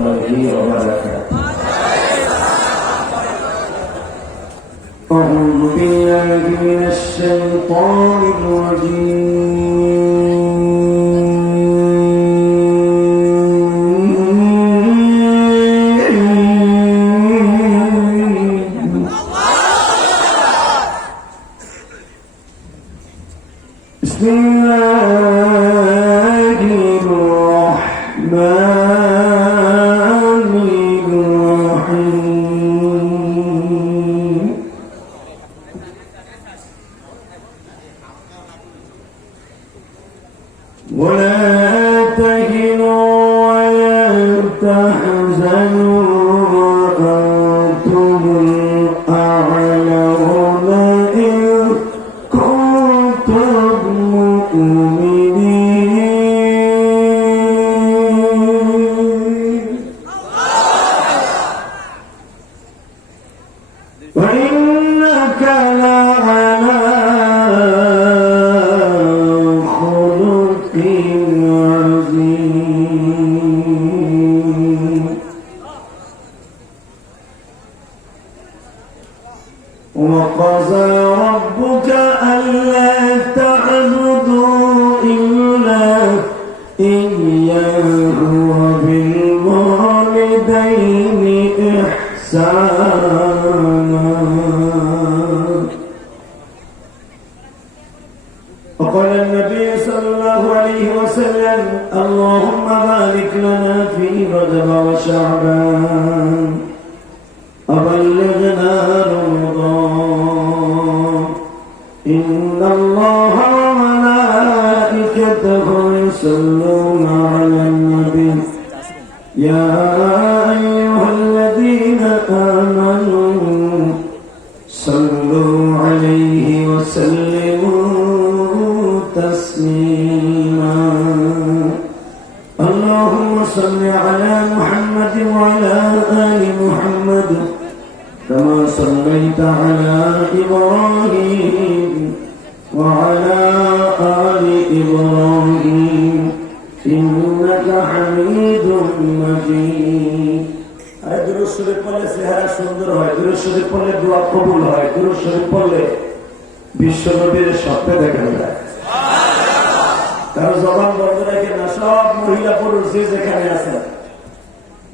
الله وبركاته. أعوذ بالله من الشيطان الرجيم. بسم الله الرحمن الرحيم. ولا تهنوا ولا تحزنوا وأنتم الأعلون إن كنتم مؤمنين. وإنك لعلى خلق عظيم. وقضى ربك ألا تعبدوا إلا إياه وبالوالدين إحسانا. وقال النبي صلى الله عليه وسلم: اللهم بارك لنا في رجب وشعبان وبلغنا رمضان. إن الله وملائكته يصلون على النبي يا أيها الذين آمنوا صلوا عليه وسلموا تسليما. اللهم صل على محمد وعلى آل محمد كما صليت على إبراهيم وعلى آل إبراهيم إنك حميد مجيد. দুরূদ শরীফ পড়লে চেহারা সুন্দর হয়, দুরূদ শরীফ পড়লে দোয়া কবুল হয়, দুরূদ শরীফ পড়লে বিশ্বনবীর স্বপ্নে দেখা যায়। কারো জবান বন্ধ রেখে না, সব মহিলা পুরুষ যে যেখানে আছে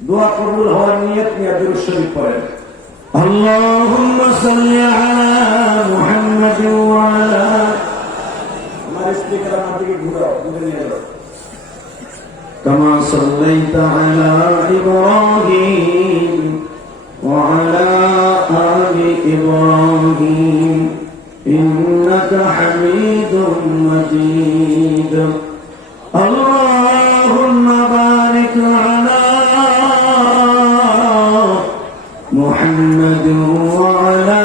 দোয়া কবুল হওয়ার নিয়ত নিয়ে দুরূদ শরীফ পড়েন। اللهم صل على محمد وعلى हमारे स्पीकर के घुराओ घुरे ले जाओ كما صليت على إبراهيم وعلى آل إبراهيم إنك حميد مجيد. اللهم بارك على محمد وعلى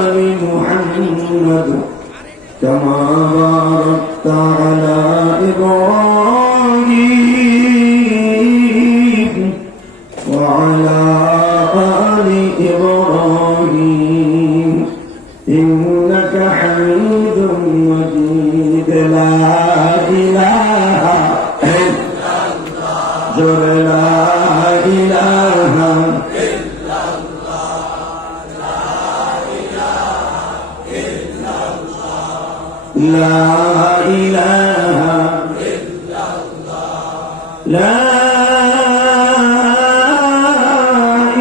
آل محمد كما باركت على إبراهيم وعلى آل إبراهيم إنك حميد مجيد. لا إله إلا الله لا إله لا إله إلا الله لا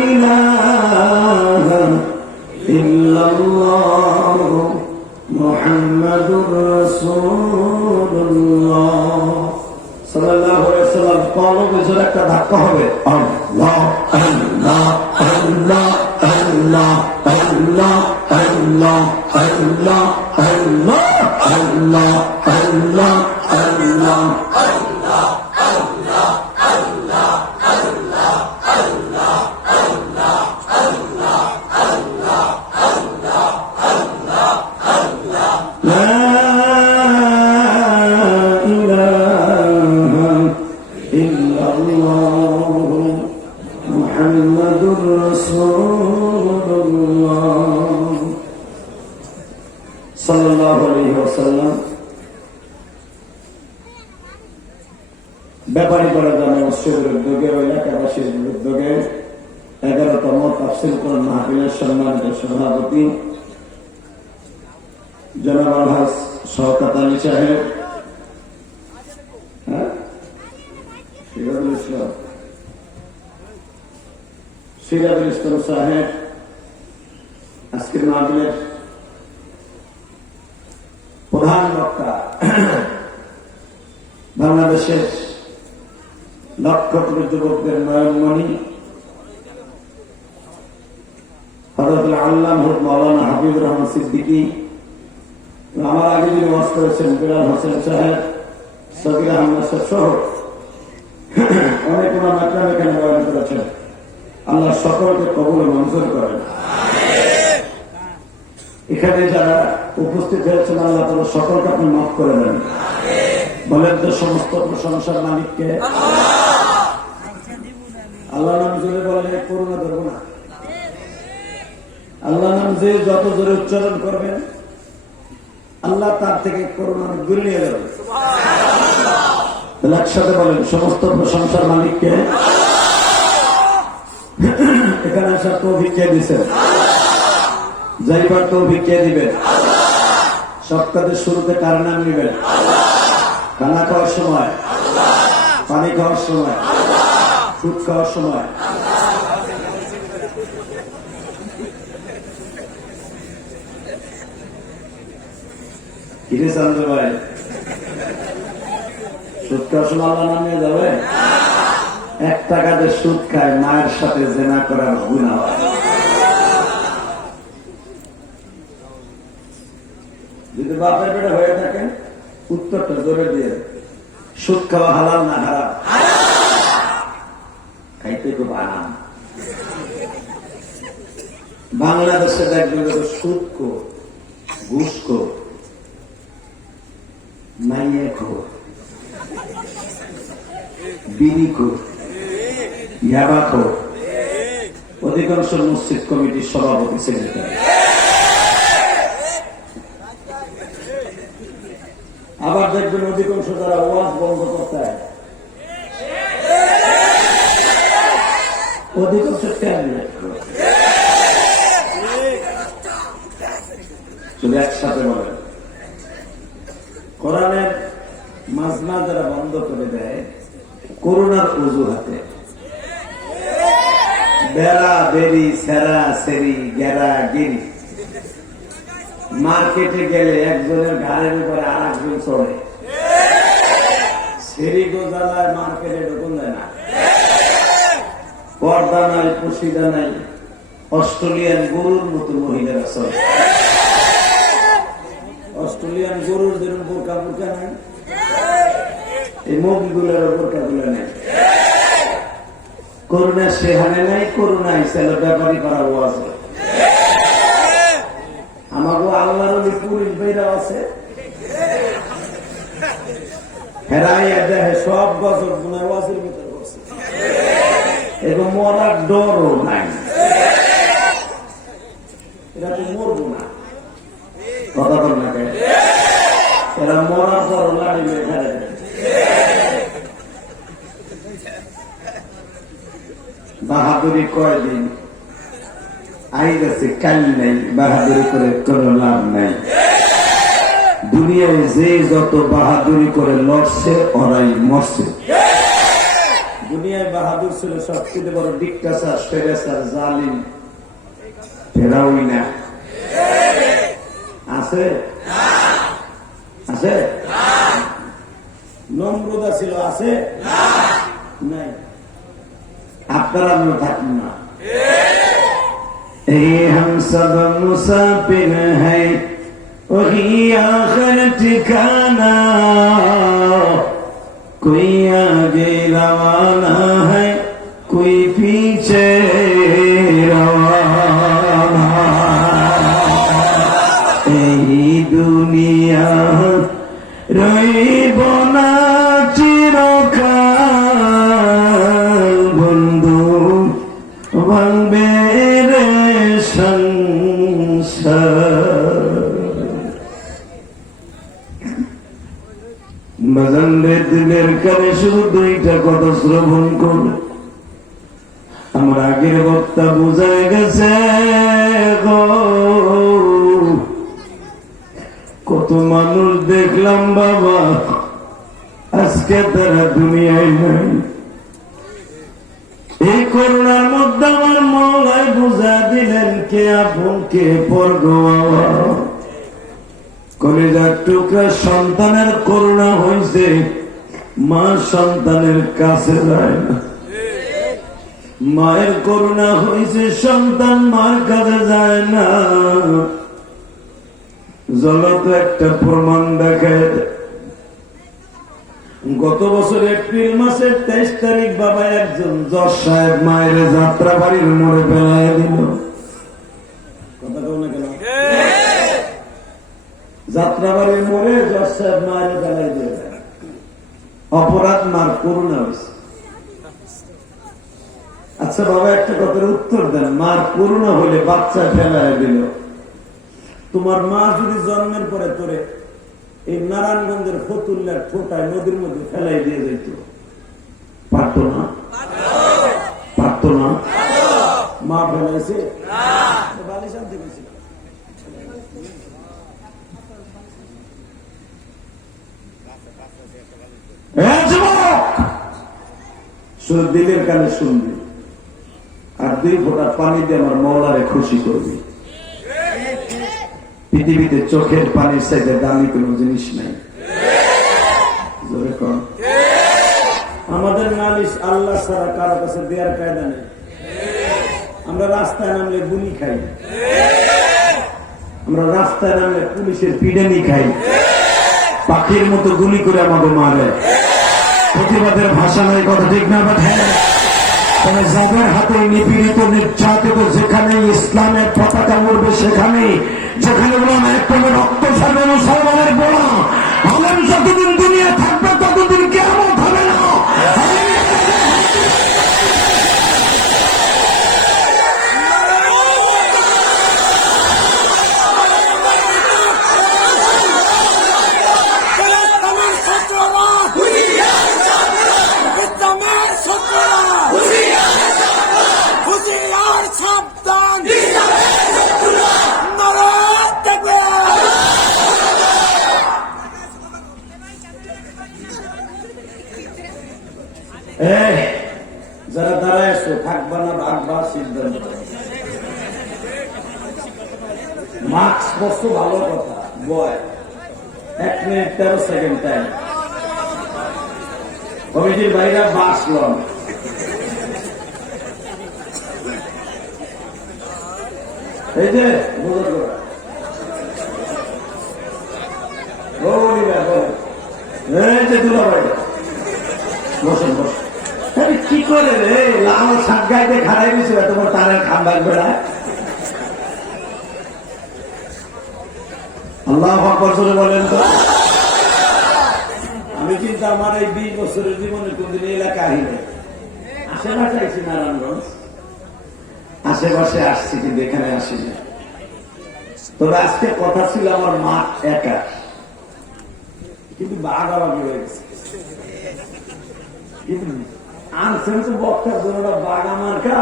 إله إلا الله محمد رسول الله صلى الله عليه وسلم. قالوا بزرعة ধাক্কা হবে আল্লাহ আল্লাহ আল্লাহ আল্লাহ আল্লাহ আল্লাহ আল্লাহ আল্লাহ Allah, Allah, Allah, Allah, Allah, Allah, Allah, Allah, Allah, Allah, Allah, Allah, Allah, Allah. La ilaha illallah Muhammadur Rasulullah sallallahu alaihi wasallam. ব্যাপারী করা জানে পরিষদের উদ্যোগে ও এলাকাবাসীর উদ্যোগে 11তম তাফসীর কোরআন মাহফিলের সম্মানিত সভাপতি জনাব আলহাজ শওকত আলী সাহেব, সিরাজুল ইসলাম সাহেব, আজকের মাহফিলের প্রধান বক্তা, বাংলাদেশের লক্ষ কোটি যুবকদের নয়নমণি হযরত আল্লামা মাওলানা হাবিবুর রহমান সিদ্দিকী, আমার আগে যিনি ওয়াজ করেছেন বিলাল হোসেন সাহেব, সগীর আহমদ সহ অনেক ওলামা একরাম এখানে বয়ান করেছেন। আল্লাহ সকলকে কবুল ও মঞ্জুর করেন। এখানে যারা উপস্থিত হয়েছেন আল্লাহ তাআলা সকলকে আপনি মাফ করে দেন। বলেন তো সমস্ত প্রশংসার মালিককে আল্লাহ নাম জোরে বলেন, করুণা ধরবো না। আল্লাহ নাম যে যত জোরে উচ্চারণ করবেন আল্লাহ তার থেকে করুণা দূরে নিয়ে যাবেন। একসাথে বলেন সমস্ত প্রশংসার মালিককে। এখানে আসার তৌফিক কে দিয়েছেন? যাইবার তৌফিক কে দিবেন? সব কাজের শুরুতে কার নাম নিবেন? খানা খাওয়ার সময়, পানি খাওয়ার সময়, সুদ খাওয়ার সময়, কিরে চান্দু ভাই, সুদ খাওয়ার সময় আল্লাহ নাম নিয়ে যাবে? 1 টাকাতে সুদ খায়, মায়ের সাথে জেনা করার গুনাহ হয়। যদি বাপের পেটে হয়ে থাকে উত্তরটা জোরে দিয়ে, সুদ খাওয়া হালাল না হারাম? খাইতে খুব আরাম। বাংলাদেশে দেখবেন সুদ খো, ঘুষ খো, মাইয়ে খো, বিড়ি খো, ইয়াবা খো, অধিকাংশ মসজিদ কমিটির সভাপতি সেক্রেটারি। আবার দেখবেন অধিকাংশ যারা ওয়াজ বন্ধ করতে হয় অধিকাংশ ট্যাবলেট। শুধু একসাথে বলেন কোরআনের মাজমা যারা বন্ধ করে দেয় করোনার অজুহাতে, বেড়া বেরি সেরা সেরি গেরা গিরি, মার্কেটে গেলে একজনের ঘাড়ের উপরে আর একজন চড়ে, সেরি গোজালায় মার্কেটে ঢুকুন দেয় না, পর্দা নাই, পুশিদা নাই, অস্ট্রেলিয়ান গরুর মতো মহিলারা চলে। অস্ট্রেলিয়ান গরুর যেরকম বোরকা বোরকা নাই, এই মহিলার বোরকা গুলো নেই। করোনা সেহানে নাই, করোনা হিসেবে ব্যাপারী করা আছে। আমাকে আল্লাহর পুলিশ বেরাও আছে, হেরাই দেখে সব গজব গুনার ওয়াজের ভিতরে করছে, এবং মরার ডরও নাই। এরা তো মরবো না, কথা বল না, এরা মরার পর লাড়িবে ঘরে। বাহাদুরি কয়দিন আই গেছে, কাল নাই, বাহাদুরি করে কোনো লাভ নাই। দুনিয়ায় যে যত বাহাদুরি করে লড়ছে ওরাই মরছে। দুনিয়ায় বাহাদুর ছিল সবচেয়ে বড় ডিক্টাচার, ফেরেসার, জালিম ফেরাউই না। আছে আছে নম্রতা ছিল, আছে নাই? আপনারা আমরা থাকুন না। हम सब मुसाफिर हैं, वही आखिर ठिकाना, कोई आगे रवाना है, कोई पीछे रवाना। यही दुनिया রইব না চিরকাল, বন্ধু ভাঙবে রে সংসার। बजंदे दिल দিলের কানে শুধু দুইটা কথা শ্রবণ করো। আমার আগের বক্তা বুঝায় গেছে গো, কত মানুষ দেখলাম বাবা আজকে তারা দুনিয়ায় নাই। এই করোনার মধ্যে আমার মৌলাই বুঝা দিলেন কে আপন কে পর গো বাবা। কলিজার টুকরা সন্তানের করোনা হয়েছে, মা সন্তানের কাছে যায় না। মায়ের করোনা হয়েছে, সন্তান মার কাছে যায় না। জলত একটা প্রমাণ দেখায়। গত বছর এপ্রিল মাসের 23 তারিখ বাবা একজন জজ সাহেব মায়ের যাত্রা বাড়ির মোড়ে ফেলায় দিল। কথা কেউ না কেন, যাত্রা বাড়ির মোড়ে জজ সাহেব মায়ের ফেলাই দিয়ে অপরাধ মার করোনা হয়েছে। আচ্ছা বাবা একটা কথার উত্তর দেন, মার করোনা হলে বাচ্চা ফেলায় দিল, তোমার মা যদি জন্মের পরে তোরে এই নারায়ণগঞ্জের ফতুল্লার ঠোঁটায় নদীর মধ্যে ফেলাই দিয়ে যেত, পারত না? পারত না? মা ফেলাইছে? শুধু দিলের কানে শুনবি আর 2 ফোঁটা পানি দিয়ে আমার মওলারে খুশি করবি। পৃথিবীতে চোখের পানির চাইতে দামি কোন জিনিস নাই। আমাদের নালিশ আল্লাহ ছাড়া কারো কাছে দেওয়ার কায়দা নেই। আমরা রাস্তায় নামলে গুলি খাই, আমরা রাস্তায় নামলে পুলিশের পিডানি খাই, পাখির মতো গুলি করে আমাকে মারে। প্রতিবাদের ভাষা নাই, কথা ঠিক না? তবে যাদের হাতে নিপীড়িত নির্যাতিত, যেখানে ইসলামের পতাকা উড়বে সেখানে, যেখানে রক্ত সাবে মুসলমানের গোলা, আলেম যতদিন দুনিয়া থাকবে ততদিন কিয়ামত হবে না। যারা দাঁড়ায় আসো, থাকবা না ভাগবা সিদ্ধান্ত। মাস্ক বস্তু ভালো কথা, বয় 1 মিনিট 13 সেকেন্ড টাইম। কমিটির বাইরে বাসলন এই যে দুলা ভাই বসেন বসেন। কি করে রে লাল শাক গাইতে খারাই দিয়েছিল তোমার তারের খাম্বার বেড়ায়। আল্লাহু আকবার বলেন তো। আমি কিন্তু আমার এই 20 বছরের জীবনে কোনদিন এলাকা আহিনি, আশেপাশে আইছি নারায়ণগঞ্জ, আশেপাশে আসছি কিন্তু এখানে আসিনি। তবে আজকে কথা ছিল আমার মা একা, কিন্তু বাঘাবাগি হয়ে গেছে। কিন্তু আনছেন তো বক্তার জন্য বাঘ আমার কা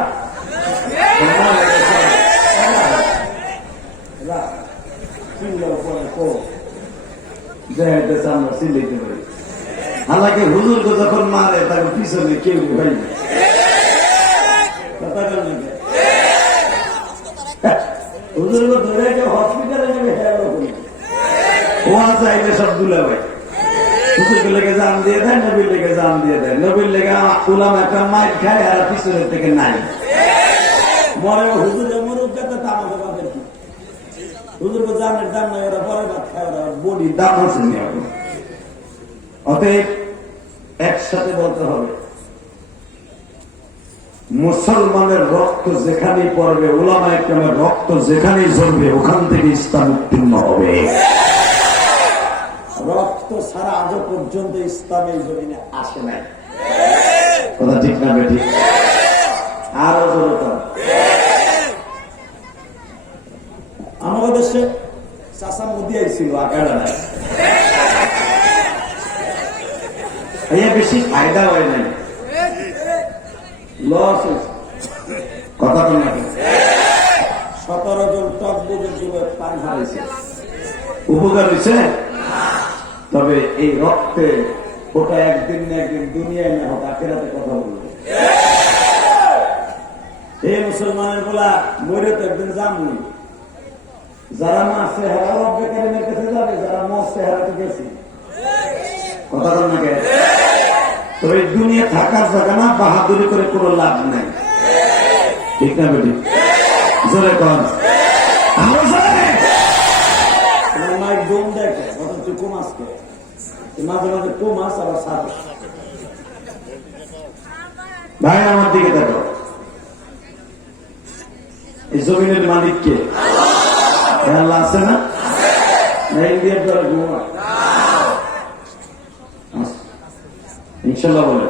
আমরা চিল্লাইতে পারি। হালাকি হুজুরকে যখন মারে তাকে পিছনে কেউ হয় না। হুজুরকে ধরে কেউ হসপিটালে নেবে, ওয়া চাইলে সব দুলা ভাই হুজুরকে লেগে জান দিয়ে দেয়, নবীর লেগে জান দিয়ে দেয়। নবীর লেগে উলামা একটা মাইর খায় আর পিছনের থেকে নাই মরে। হুজুরের মরুক যাতে আমাদের বাদের কি হুজুরকে জানের দাম নাই, ওরা পরে ভাত খায়, ওরা বডির দাম আছে। অতএব একসাথে বলতে হবে, মুসলমানের রক্ত যেখানেই পড়বে, উলামা একরামের রক্ত যেখানেই ঝরবে, ওখান থেকে ইসলাম উত্তীর্ণ হবে। রক্ত ছাড়া আজও পর্যন্ত ইসলামের জমিনে আসে নাই, কথা ঠিক না বেটি? আরো জোরদার আমাদের দেশে চাষা মোদি আইছিল আকাড়ায়, এই বেশি ফায়দা হয় নাই, লস হয়েছে। কথা তো নাকি 17 জন টকবুকের যুবক প্রাণ হারাইছে, উপকার হয়েছে? তবে এই রক্তে ওটা একদিন না একদিন দুনিয়ায় না হোক আখেরাতে কথা বলবে। এই মুসলমানের বলা মরে তো একদিন জামুই, যারা মাসে হারা রব্বে কারিমের কাছে যাবে, যারা মসে হারাতে গেছে। কথা বল না কে? তবে দুনিয়া থাকার জায়গা না, বাহাদুরি করে কোনো লাভ নাই, ঠিক না বেটি? জোরে কর মাইক দম দেখে তুই কমাসকে মাঝে মাঝে কমাস আবার সাথে। ভাই আমার দিকে দেখো, এই জমিনের মালিক কে? আল্লাহ আছে না? ইন্ডিয়ার দ্বারা ঘুমা ইনশাল্লাহ বলে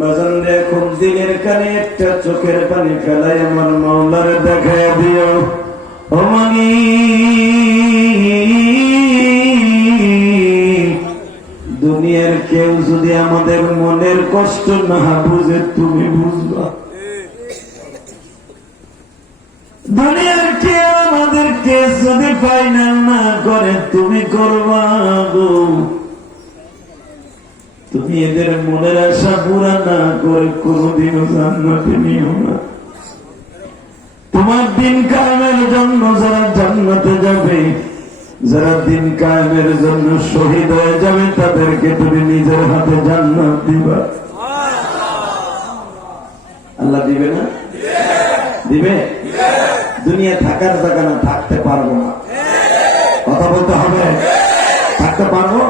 বাজান দেখুন দিনের কানে একটা চোখের পানি ফেলাই আমার মাওলারে দেখায় দিও। ও মানি দুনিয়ার কেউ যদি আমাদের মনের কষ্ট না বুঝে তুমি বুঝবা, দুনিয়ার কেউ আমাদেরকে যদি ফাইনাল না করে তুমি করবা গো। তুমি এদের মনের আশা পুরা না করে কোনদিনও জান্নাতে নিও না। তোমার দিন কায়েমের জন্য যারা জান্নাতে যাবে, যারা দিন কায়েমের জন্য শহীদ হয়ে যাবে, তাদেরকে তুমি নিজের হাতে জান্নাত দিবা। আল্লাহ দিবে না? দিবে? দুনিয়া থাকার জায়গা না, থাকতে পারবো না। কথা বলতে হবে। থাকতে পারবো?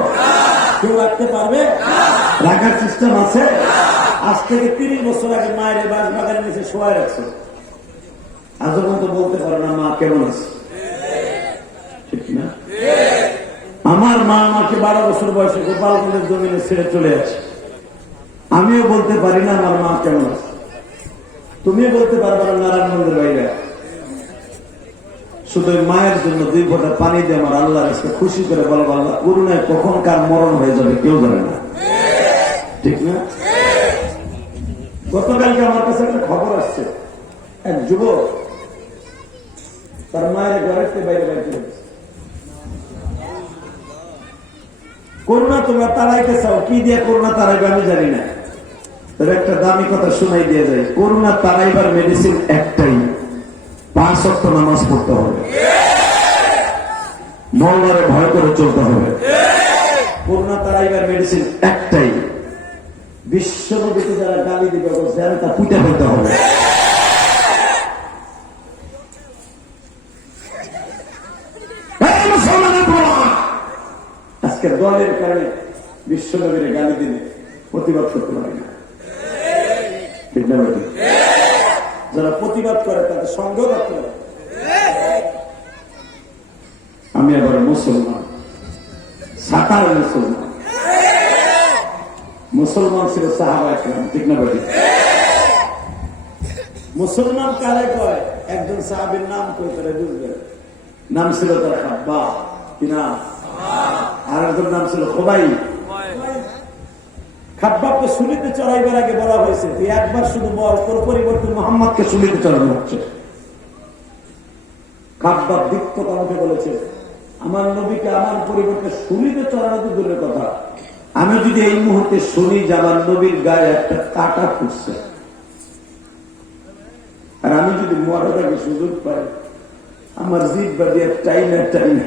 কেউ রাখতে পারবে? রাখার সিস্টেম আছে? আজ থেকে 30 বছর আগে মায়ের বাস বাগানের নিচে শোয়াই রাখছে, আজও পর্যন্ত বলতে পারে না মা কেমন আছে, ঠিক না? আমার মা আমাকে 12 বছর বয়সে গোপালগঞ্জের জমিনে ছেড়ে চলে আছে, আমিও বলতে পারি না আমার মা কেমন আছে। তুমিও বলতে পারবে না নারায়ণগঞ্জের বাইরে। শুধু মায়ের জন্য 2 ফোঁটা পানি দিয়ে আমার আল্লাহর কাছে খুশি করে বলবো, আল্লাহ করুণায় কখন কার মরণ হয়ে যাবে কেউ জানে না, ঠিক না? গতকালকে আমার কাছে একটা খবর আসছে, এক যুবক তার মায়ের ঘরের বাইরে বাইরে গেছে। করোনা তোমরা তারাইতে চাও, কি দিয়ে করোনা তারাইবে আমি জানি না, তবে একটা দামি কথা শোনাই দিয়ে যায়, করোনা তারাইবার মেডিসিন একটাই, 5 ওয়াক্ত নামাজ পড়তে হবে, মওলারে ভয় করে চলতে হবে। করোনা তারাইবার মেডিসিন একটাই, বিশ্বনবীকে যারা গালি দিবে তা পুঁতে ফেলতে হবে। আজকে দলের কারণে বিশ্বনবীর গালি দিলে প্রতিবাদ করতে পারি না, ঠিক না? যারা প্রতিবাদ করে তাদের সঙ্গ রাখতে হবে। আমি আবার মুসলমান, সাকার মুসলমান, মুসলমান ছিল সাহাবা একরাম, ঠিক না? মুসলমান কারে কয়? একজন সাহাবীর নাম কই তারা বুঝবেন, নাম ছিল তার খাব্বাব, কি নাম? আর একজন নাম ছিল খোবাই। খাব্বাবকে সুলিতে চড়াইবার আগে বলা হয়েছে তুই একবার শুধু বল তোর পরিবর্তে মুহাম্মদকে সুলিতে চড়ানো হচ্ছে। খাব্বাব দিক্কতা আমাকে বলেছে আমার নবীকে আমার পরিবর্তে সুলিতে চড়ানো তো দূরের কথা, আমি যদি এই মুহূর্তে শুনি যে আমার নবীর গায়ে একটা কাটা ফুটছে, আর আমি যদি মরার আগে সুযোগ পাই আমার জিহ্বা দিয়ে টাইনা টাইনা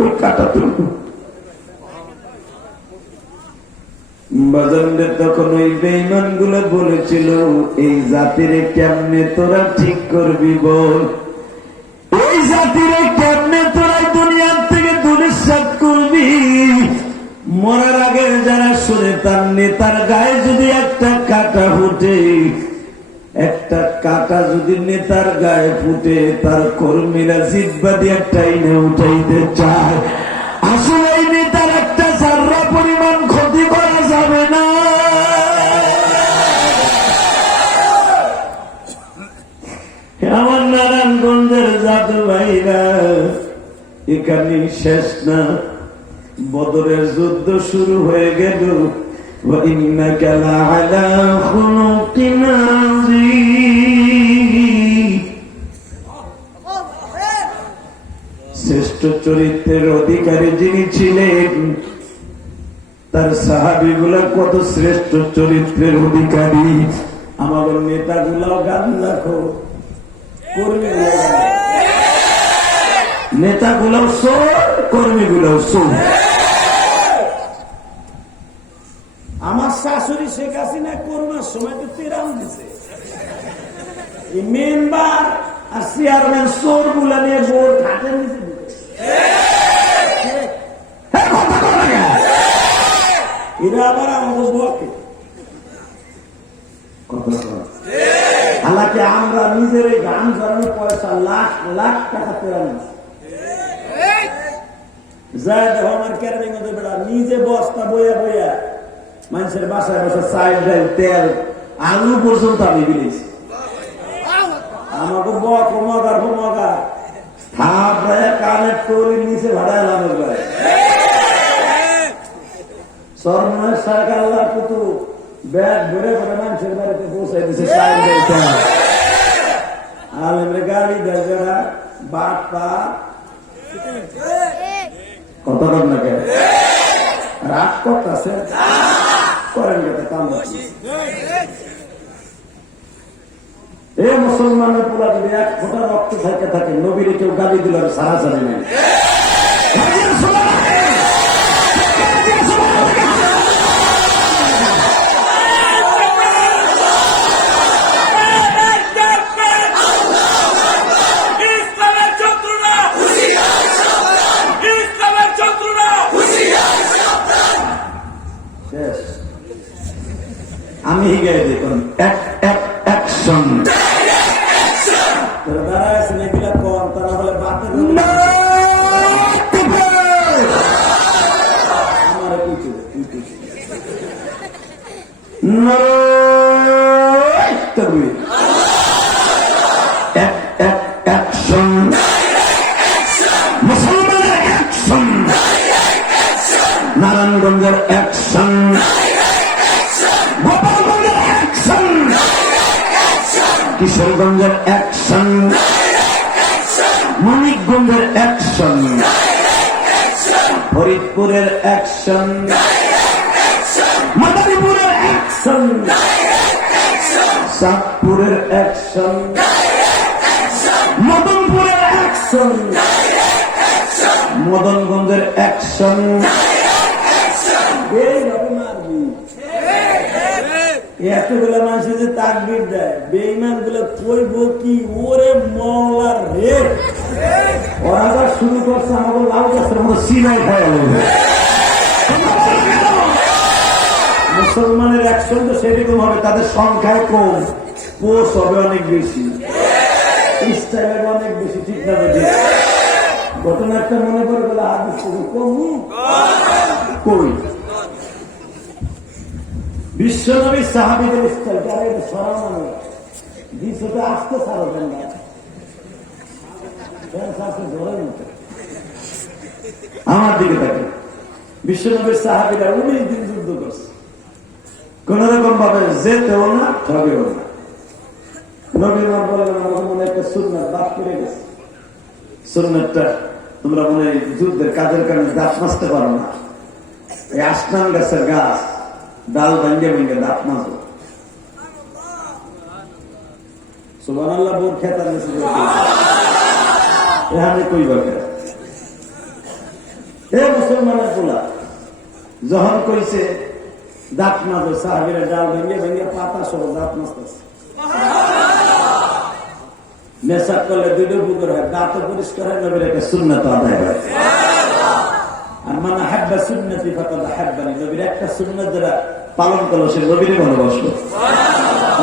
ওই কাটা তুলব। বাজারে তখন ওই বেঈমান গুলো বলেছিল এই জাতিরে কেমনে তোরা ঠিক করবি বল, এই জাতিরে কেমনে তোরা দুনিয়ার থেকে দুনিশ্বাস করবি। মরার আগে যারা শুনে তার নেতার গায়ে যদি একটা কাটা ফুটে, একটা কাটা যদি নেতার গায়ে ফুটে, তার কর্মীরা জিহ্বা দিয়ে টাইনে উঠাইতে চায়। আসলে এই নেতার একটা সাররা পরিমাণ ক্ষতি করা যাবে না। আমার নারায়ণগঞ্জের জাদু ভাইরা এখানে শেষ না, বদরের যুদ্ধ শুরু হয়ে গেল। ওয়া ইন্নাকা লাআলা খুলুকিন আযীম। শ্রেষ্ঠ চরিত্রের অধিকারী যিনি ছিলেন, তার সাহাবীগুলা কত শ্রেষ্ঠ চরিত্রের অধিকারী। আমাদের নেতাগুলাও গান রাখো, নেতাগুলাও সোর, কর্মীগুলাও সোর। আমার শাশুড়ি শেখ হাসিনা করোনার সময় তো তেরাম দিছে, এই মেম্বার আর চেয়ারম্যান সোর গুলা নিয়ে বোর্ড হাতের নিচে এরা আবার আমাদের বকে। হালাকি আমরা নিজের এই গান ধরানোর পয়সা লাখ লাখ টাকা তেরাম যায়। দেখো আমার কেরানি মধ্যে বেড়া নিজে বস্তা বইয়া বইয়া মানুষের বাসায় বসে চাল ডাল তেল আলু পর্যন্ত আমি বিলেছি। আমাকে বক মগার মগা থাপ কানের তোর নিচে ভাড়ায় লাভের পারে সরমনের সরকার আল্লাহ কুতু ব্যাগ ভরে ভরে মানুষের বাড়িতে পৌঁছাই দিচ্ছে চাল ডাল তেল। আলেমের গাড়ি দেড়া বাটপা কত কর না কে রাগ করতেছে করেন কাম। এ মুসলমানের পুরা যদি এক ফোঁটা রক্ত থাকে থাকে নবীরে কেউ গালি দিল সারা জানে না। আমি গাই দেখুন অ্যাকশন দাঁড়ায় আছেন এগুলা কম, তারা বলে বাতের আমার অ্যাকশন মুসলমানের অ্যাকশন, নারায়ণগঞ্জের অ্যাকশন, কিশোরগঞ্জের অ্যাকশন, মানিকগঞ্জের অ্যাকশন, ফরিদপুরের অ্যাকশন, মাদারীপুরের অ্যাকশন, চাঁদপুরের অ্যাকশন, মদনপুরের অ্যাকশন, মদনগঞ্জের অ্যাকশন। এতগুলো মানুষের যে তাকবীর দেয়, বেঈমান গুলো কইব কি ওরে মওলার রে, ওরা যা শুরু করছে আমাদের লাউ গাছের মতো সিনাই খায়। মুসলমানের অ্যাকশন তো সেরকম হবে, তাদের সংখ্যায় কম, পোষ হবে অনেক বেশি, স্টাইল হবে অনেক বেশি। ঠিক না বুঝি ঘটনা একটা মনে করে বলে হাত কমু কই বিশ্বনবী সাহাবীদের স্টাইল যারা এটা সরানো দিশতে আসতে সারবেন না, ধরে নিতে। আমার দিকে থাকে বিশ্বনবীর সাহাবীরা 19 দিন যুদ্ধ করছে, কোন রকম ভাবে যেতেও না ঠগেও না। নবী আমার বললেন আমাকে মনে একটা সুন্নাত বাদ করে গেছে, সুন্নাতটা তোমরা মনে যুদ্ধের কাজের কারণে গাছ মাসতে পারো না, এই আসনান গাছের গাছ ডাল ভাঙ্গে ভাঙ্গে দাঁত মাজো। সুবহানাল্লাহ বোর খেতার এখানে কই বাকে এ মুসলমানের পোলা যখন কইছে দাঁত মাজো, সাহাবীরা ডাল ভেঙে ভেঙে পাতা সহ দাঁত মাজতেছে। নেশা করলে দুটো পুকুর হয়, দাঁতও পরিষ্কার হয়, নবীর একটা সুন্নাত আদায় হয়। আর মান আহাব্বা সুন্নতি ফাকাদ আহাব্বানি, নবীর একটা সুন্নাত যারা পালন করলো সে নবীরে ভালোবাসলো।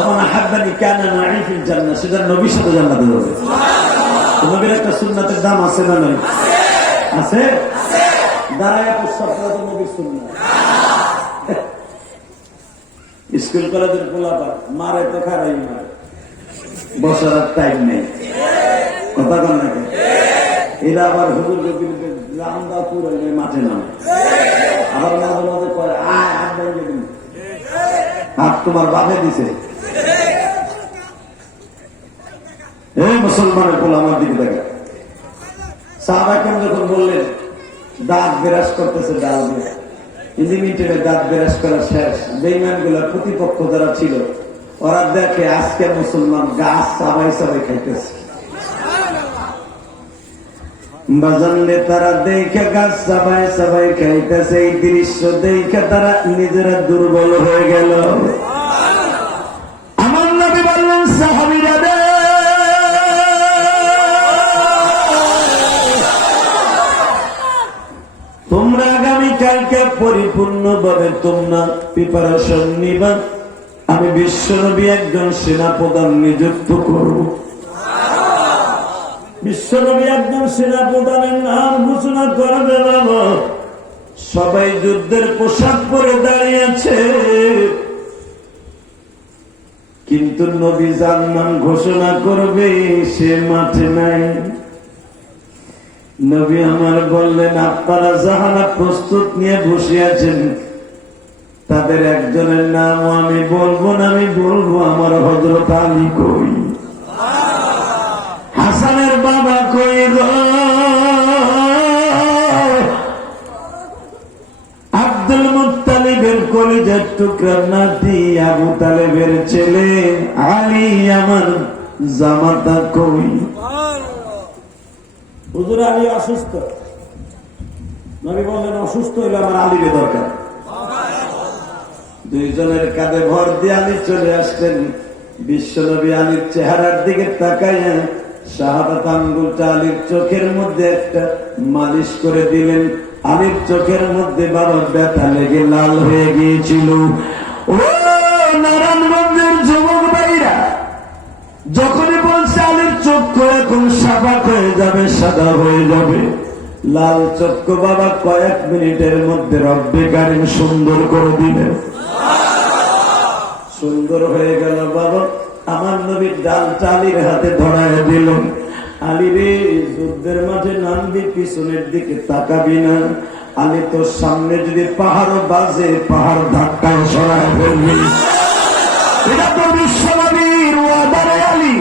মান আহাব্বানি কানা মাই ফিল জান্নাহ, সেটা নবীর সাথে জান্নাতে যাবে। নবীর একটা সুন্নাতের দাম আছে না নাই? আছে। দাঁড়ায় প্রস্তাব করা তো নবীর সুন্নাত। স্কুল কলেজের পোলাপান মারে তো খারাই মারে, বসার টাইম নেই, কথা কন নাকি? এরা আবার হুজুরকে রামদা পুরো মাঠে নামে, আবার মাঝে মাঝে কয় আয় হাত ভেঙে দিন, হাত তোমার বাপে দিছে। এই মুসলমানের পোলা আমার দিকে দেখে। সাহাবা কেন যখন বললেন দাঁত বিরাজ করতেছে, ডাল দিয়ে ইলিমিটেডে দাঁত বিরাজ করা শেষ, বেঈমান গুলা প্রতিপক্ষ যারা ছিল ওরা দেখে আজকে মুসলমান গাছ সাবাই সাবাই খাইতেছে। বাজানলে তারা দেখে গাছ সাবাই সাবাই খাইতেছে, এই দৃশ্য দেখে তারা নিজেরা দুর্বল হয়ে গেল। আমার নবী বললেন সাহাবীরা দে তোমরা আগামীকালকে পরিপূর্ণভাবে তোমরা প্রিপারেশন নিবা, আমি বিশ্বনবী একজন সেনাপ্রধান নিযুক্ত করব। বিশ্বনবী একজন সেনাপ্রধানের নাম ঘোষণা করা গেল। সবাই যুদ্ধের পোশাক পরে দাঁড়িয়েছে, কিন্তু নবী যার নাম ঘোষণা করবে সে মাঠে নাই। নবী আমার বললেন আপনারা যাহারা প্রস্তুত নিয়ে বসে আছেন তাদের একজনের নাম আমি বলবো না, আমি বলবো আমার হযরত আলী কই, হাসানের বাবা কই গো, আব্দুল মুত্তালিবের কলিজার টুকরা নাতি আবু তালেবের ছেলে আলী আমার জামাতা কই। হুজুর আলী অসুস্থ, নবী বললেন অসুস্থ হইলে আমার আলীর দরকার। দুইজনের কাঁধে ভর দিয়ে আলী চলে আসলেন। বিশ্বনবী আলীর চেহারার দিকে তাকাইয়া শাহাদাত আঙ্গুলটা আলীর চোখের মধ্যে একটা মালিশ করে দিলেন। আলীর চোখের মধ্যে বাবা ব্যথা লেগে লাল হয়ে গিয়েছিল। ও নারায়ণগঞ্জের যুবক ভাইরা, যখনই বলছে আলীর চক্ষু এখন সাবাক হয়ে যাবে, সাদা হয়ে যাবে, লাল চক্ষু বাবা কয়েক মিনিটের মধ্যে রব্বে কারিম সুন্দর করে দিলেন। সুন্দর হয়ে গেল বাবা। আমার নবীর ডালটা আলীর হাতে ধরায় দিলেন। আলী রে, যুদ্ধের মাঠে নামবি, পিছনের দিকে তাকাবি না। আলী তোর সামনে যদি পাহাড় বাজে, পাহাড় ধাক্কায় সরায় ফেলবি। এটা তো বিশ্বনবীর ওয়াদারে আলী।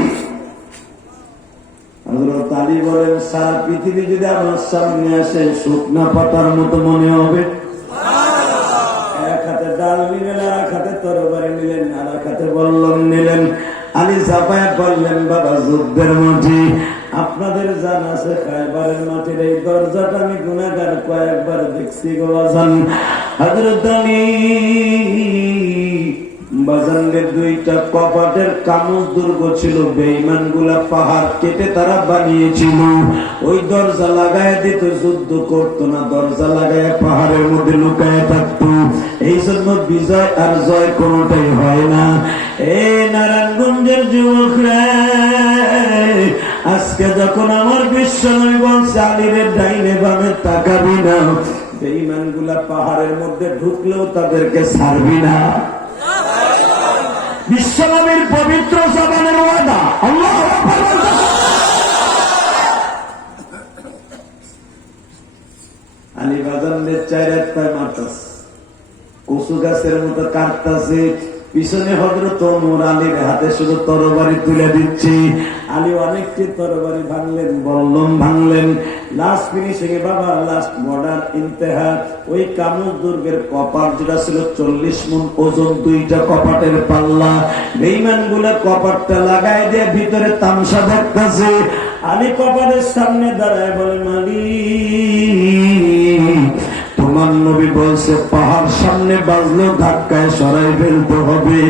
হযরত আলী বলেন সারা পৃথিবী যদি আমার সামনে আসে শুকনা পাতার মতো মনে হবে। এক হাতে ডাল নিলেন, আর এক হাতে তরবারি নিলেন, আর এক হাতে বল্লম নিলেন। আলী ঝাঁপায়া বললেন বাবা যুদ্ধের মাঠে আপনাদের জান আছে খায়বারের মাঠের এই দরজাটা আমি গুনাহগার কয়েকবার দেখছি গো বাজান। হযরত আলী বাজানদের দুইটা কপাটের কামজ দুর্গ ছিল, বেঈমান গুলা পাহাড় কেটে তারা বানিয়েছিল। ওই দরজা লাগায় দিত, যুদ্ধ করতো না, দরজা লাগায় পাহাড়ের মধ্যে লুকায় থাকতো। এই জন্য বিজয় আর জয় কোনটাই হয় না। এ নারায়ণগঞ্জের যুবকরা, আজকে যখন আমার বিশ্বনবী বলছে আলীরে ডাইনে বামে তাকাবি না, বেঈমান গুলা পাহাড়ের মধ্যে ঢুকলেও তাদেরকে ছাড়বি না। বিশ্বনবীর পবিত্র জবানের ওয়াদা। আল্লাহু আকবার। আলী বাজানদের চার এক পায় মারতাছে, কচু গাছের মতো কাটতাছে। পিছনে হযরত ওমর আলীর হাতে শুধু তরবারি তুলে দিচ্ছে। আলী অনেকটি তরবারি ভাঙলেন, বল্লম ভাঙলেন। লাস্ট ফিনিশিং এ বাবা, লাস্ট বর্ডার ইন্তেহা। ওই কামুজ দুর্গের কপাট যেটা ছিল 40 মণ ওজন, দুইটা কপাটের পাল্লা। বেঈমান গুলা কপাটটা লাগাই দিয়ে ভিতরে তামসা দেখতেছে। আলী কপাটের সামনে দাঁড়ায় বলে মালিক, তোমার নবী বলছে পাহাড় সামনে বাজলেও ধাক্কায় সরাই ফেলতে হবে।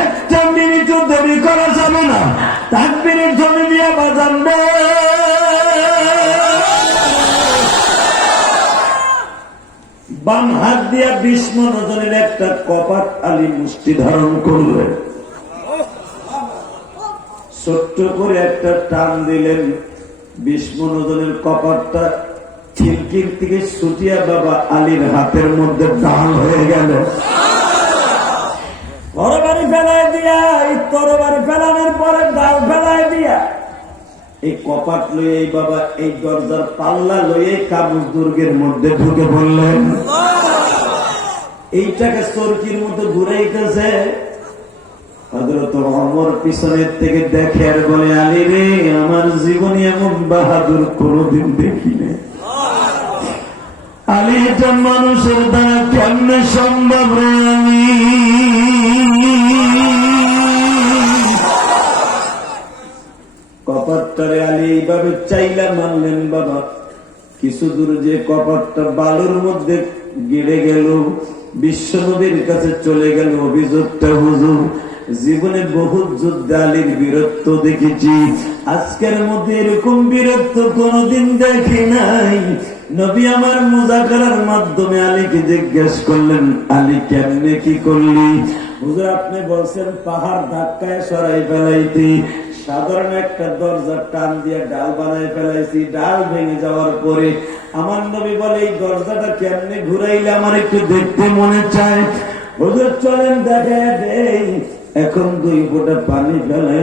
একটা মিনিটও দেরি করা যাবে না। তাকবীরের ধ্বনি দিয়ে বাজাবে। বাম হাত দিয়া 20 মণ ওজনের একটা কপাট আলী মুষ্টি ধারণ করলেন। ছোট্ট করে একটা টান দিলেন, 20 মণ ওজনের কপাটটা খিলকির থেকে ছুটিয়া বাবা আলীর হাতের মধ্যে ডাল হয়ে গেল। তরবারি ফেলায় দিয়া, এই তরবারি ফেলানোর পরে ডাল ফেলায় দিয়া এই কপাট লয়ে এই বাবা এই দরজার পাল্লা লয়ে কাবুল দুর্গের মধ্যে ঢুকে পড়লেন। এইটাকে চরকির মতো ঘুরাইতেছে। হযরত ওমর পিছনের থেকে দেখে আর বলে, আলী রে, আমার জীবনে এমন বাহাদুর কোনদিন দেখিনি। আলী, এটা মানুষের দ্বারা কেমনে সম্ভব রে? আমি কপাটটারে আলী এইভাবে চাইলা মানলেন। বাবা কিছু দূর যে কপাটটা বালুর মধ্যে গেড়ে গেল, বিশ্বনবীর কাছে চলে গেল অভিযোগটা, হুজুর জীবনে বহুত যুদ্ধে আলীর বীরত্ব দেখেছি, আজকের মধ্যে এরকম বীরত্ব কোনদিন দেখি নাই। নবী আমার মুযাকারার মাধ্যমে আলীকে জিজ্ঞেস করলেন, আলী কেমনে কি করলি? হুজুর আপনি বলছেন পাহাড় ধাক্কায় সরাই ফেলাইতি, সাধারণ একটা দরজা টান দিয়ে ডাল বানাই ফেলাইছি, ডাল ভেঙে যাওয়ার পরে আমার নবী বলে, এই দরজাটা কেমনে ঘুরাইলে আমার একটু দেখতে মনে চায়। হুজুর চলেন দেখে দেই। এখন 2 ফোঁটা পানি ফেলে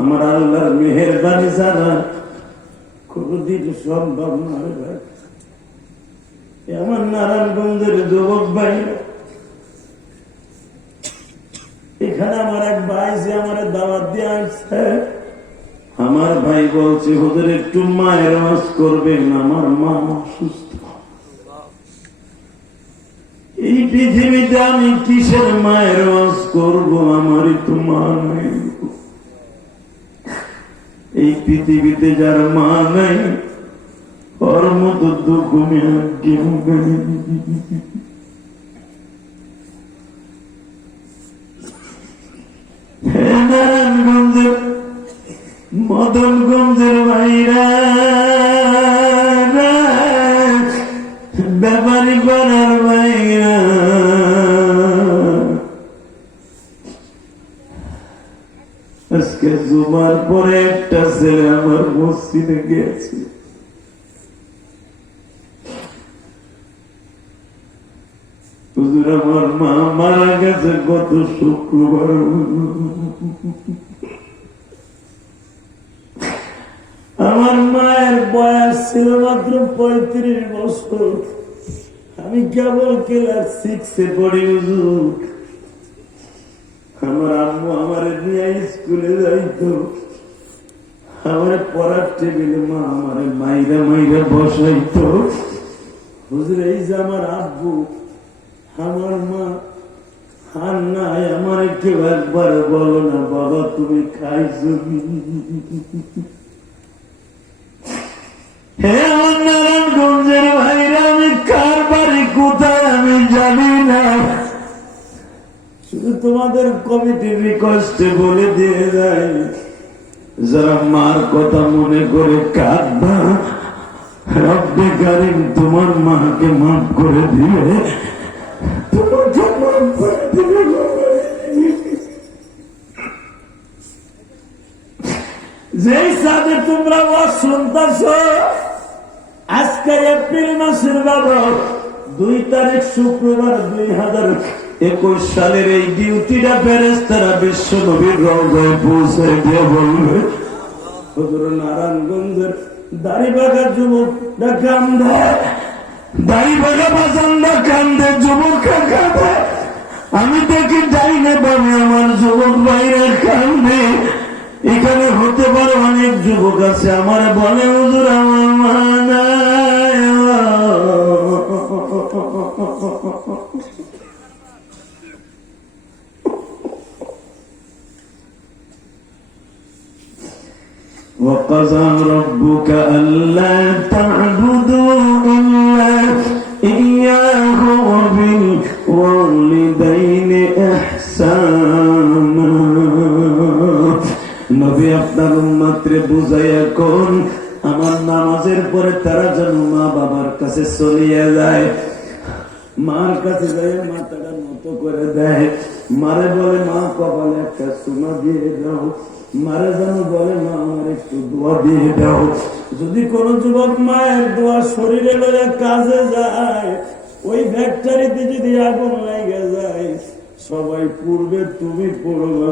আমার আল্লাহর মেহেরবানি ছাড়া কোনদিন সম্ভব নয়। আমার নারায়ণগঞ্জের যুবক ভাই, এখানে আমার এক ভাই যে আমার দাওয়াত দিয়ে আসছে, আমার ভাই বলছে হুজুর একটু মায়ের ওয়াজ করবেন, আমার মা অসুস্থ। এই পৃথিবীতে আমি কিসের মায়ের ওয়াজ করব? আমারই তো মা নাই। এই পৃথিবীতে যার মা নাই, ওর মতো দুঃখ কেউ নেই। নারায়ণগঞ্জের মদনগঞ্জের ভাইরা, ব্যাপারী পাড়ার ভাইরা, আজকে জুমার পরে একটা ছেলে আমার মসজিদে গেছে। হুজুর আমার মা মারা গেছে গত শুক্রবার। আমার মায়ের বয়স ছিল মাত্র 35 বছর। আমি কেবল ক্লাস 6-এ পড়ি। হুজুর আমার আম্মু আমার নিয়ে স্কুলে যাইতো, আমার পড়ার টেবিলে মা আমার মাইরা মাইরা বসাইতো। হুজুর এই যে আমার আব্বু, আমার মা আর নাই, আমার কেউ একবার বলো না বাবা তুমি খাইছো? হে আমার নারায়ণগঞ্জের ভাইরা, আমি কার বাড়ি কোথায় আমি জানি না, শুধু তোমাদের কমিটির রিকোয়েস্টে বলে দিয়ে যায়, যারা মার কথা মনে করে কাঁদবা, রব্বে কারিম তোমার মাকে মাফ করে দিবে, তোমাকে মাফ করে দিবে। যেই সাথে তোমরা ওয়াজ শুনতেছ, আজকে এপ্রিল মাসের বাবা 2 তারিখ শুক্রবার 2021 সালের এই ডিউটিটা ফেরেশতারা বিশ্ব নবীর রওজায় পৌঁছে দিয়ে বলবে, হুজুর নারায়ণগঞ্জের দাড়িবাগা যুবকরা কান্দে, দাড়িবাগা বাজানরা কান্দে, যুবকরা কান্দে, আমি দেখি ডাইনে বামে আমার যুবক ভাইরা কান্দে। এখানে হতে পারে অনেক যুবক আছে আমার বলে, হুজুর আমার মা নাই। وقضى ربك ألا تعبدوا إلا إياه وبالوالدين إحسانا। নবী আপনার উম্মতরে বুঝাইয়া কোন, আমার নামাজের পরে তারা যেন মা বাবার কাছে চলিয়া যায়, মার কাছে যায় মাথাটা মতো করে দেয়, মারে বলে মা কপালে একটা চুমা দিয়ে দাও, মারে যেন বলে মা আমার একটু দোয়া দিয়ে দাও। যদি কোন যুবক মায়ের দোয়া শরীরে লইয়া কাজে যায়, ওই ফ্যাক্টরিতে যদি আগুন লেগে যায়, সবাই পূর্বে তুমি পড়বা।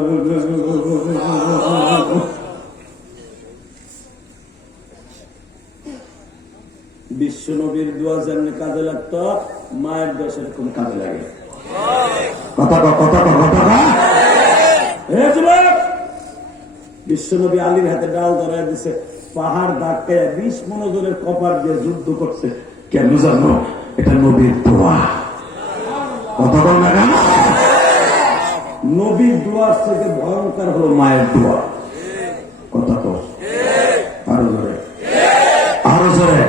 বিশ্ব নবীর দোয়া যেমনি কাজে লাগতো, মায়ের দোয়া সেরকম কাজে লাগে। বিশ্ব নবী আলীর হাতে ডাল ধরাই দিছে, পাহাড় ধাক্কায় 20 মনোজনের কপার দিয়ে যুদ্ধ করছে। কেন জানো? এটা নবীর দোয়া। কথা বল না কেন? নবীর দোয়ার থেকে ভয়ঙ্কর হলো মায়ের দোয়া। কথা কর, আরো জোরে, আরো জোরে।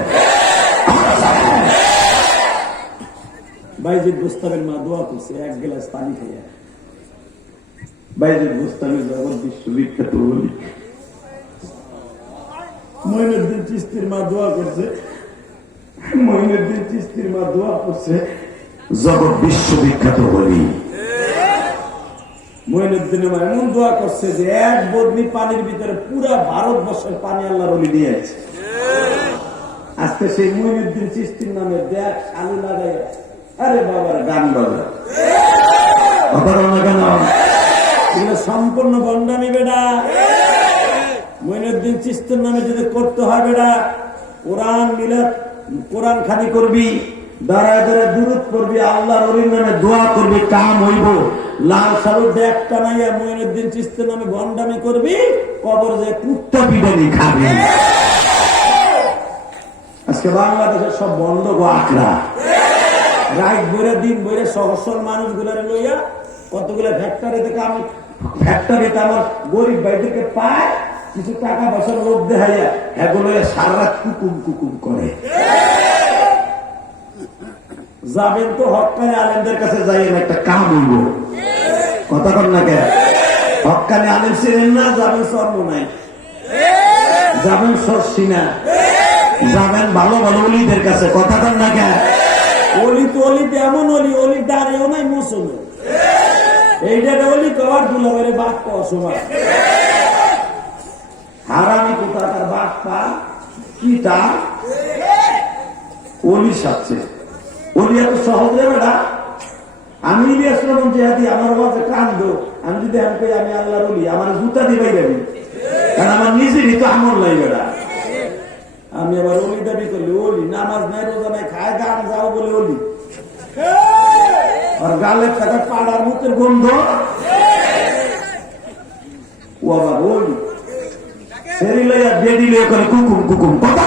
বাইজিদ বুস্তামের মা দোয়া করছে 1 গ্লাস পানি খাইয়া। বাইজিদ বুস্তামের জগৎ বিশ্ববিখ্যাত বলি। মঈনুদ্দিন চিশতির মা দোয়া করছে, মঈনুদ্দিন চিশতির মা দোয়া করছে জগৎ বিশ্ববিখ্যাত বলি। মঈনুদ্দিনের মা এমন দোয়া করছে যে 1 বদনি পানির ভিতরে পুরা ভারতবর্ষের পানি আল্লাহর ওলি নিয়ে আছে। আজকে সেই মঈনুদ্দিন চিশতির নামে দেখ আলু লাগাই, আরে বাবার গান বাজা কেন? এগুলো সম্পূর্ণ বন্ডামি বেটা। মঈনুদ্দিন চিশতির নামে যদি করতে হয় বেটা, কোরআন মিলাদ, কোরআন খানি করবি, দাঁড়ায় দাঁড়ায় দুরূদ করবি, আল্লাহর ওলির নামে দোয়া করবি, কাম হইব। লাল সালুর একটা নাইয়া মঈনুদ্দিন চিশতির নামে বন্ডামি করবি, কবর যে কুত্তা পিটানি খাবি। আজকে বাংলাদেশের সব বন্ধ গো আখড়া। রাত বইরা দিন বইরা সহসল মানুষ গুলারে লইয়া কতগুলো ফ্যাক্টরিতে কাম, ফ্যাক্টরিতে আমার গরিব ভাইদেরকে পায়, কিছু টাকা পয়সার লোভ দেখাইয়া এগুলো সারা রাত কুকুম কুকুম করে। যাবেন তো হক্কানি আলেমদের কাছে যাইয়েন, একটা কাম হইব। কথা কর না কে? হক্কানি আলেম ছিলেন না, যাবেন চর্ম নাই, যাবেন সর্ষি না, যাবেন ভালো ভালো অলিদের কাছে। কথা কর না কে? অলি তো অলিতে এমন অলি, অলি দাঁড়িয়েও নাই মৌসুমে। এইটা অলি কবার দুলাবের বাদ পাওয়া সময় হারামি কোথাকার বাদ পা কি তা অলি সাথে অলি এত সহজ রে বেটা। আমি ইলিয়াস রহমান জিহাদি আমার বাজে কান্দ, আমি যদি আমি আল্লাহর অলি, আমার জুতা দিবাই যাবি, কারণ আমার নিজেরই তো আমল নাই বেটা। আমি আবার অলি দাবি করলি, অলি নামাজ নাই, রোজা নাই, খায় গান যাও বলে অলি, আর গালের টাকা পাড়ার মুখের গন্ধ, ও আবার অলি। সেরি লইয়া বেডি লইয়া করে কুকুম কুকুম। কথা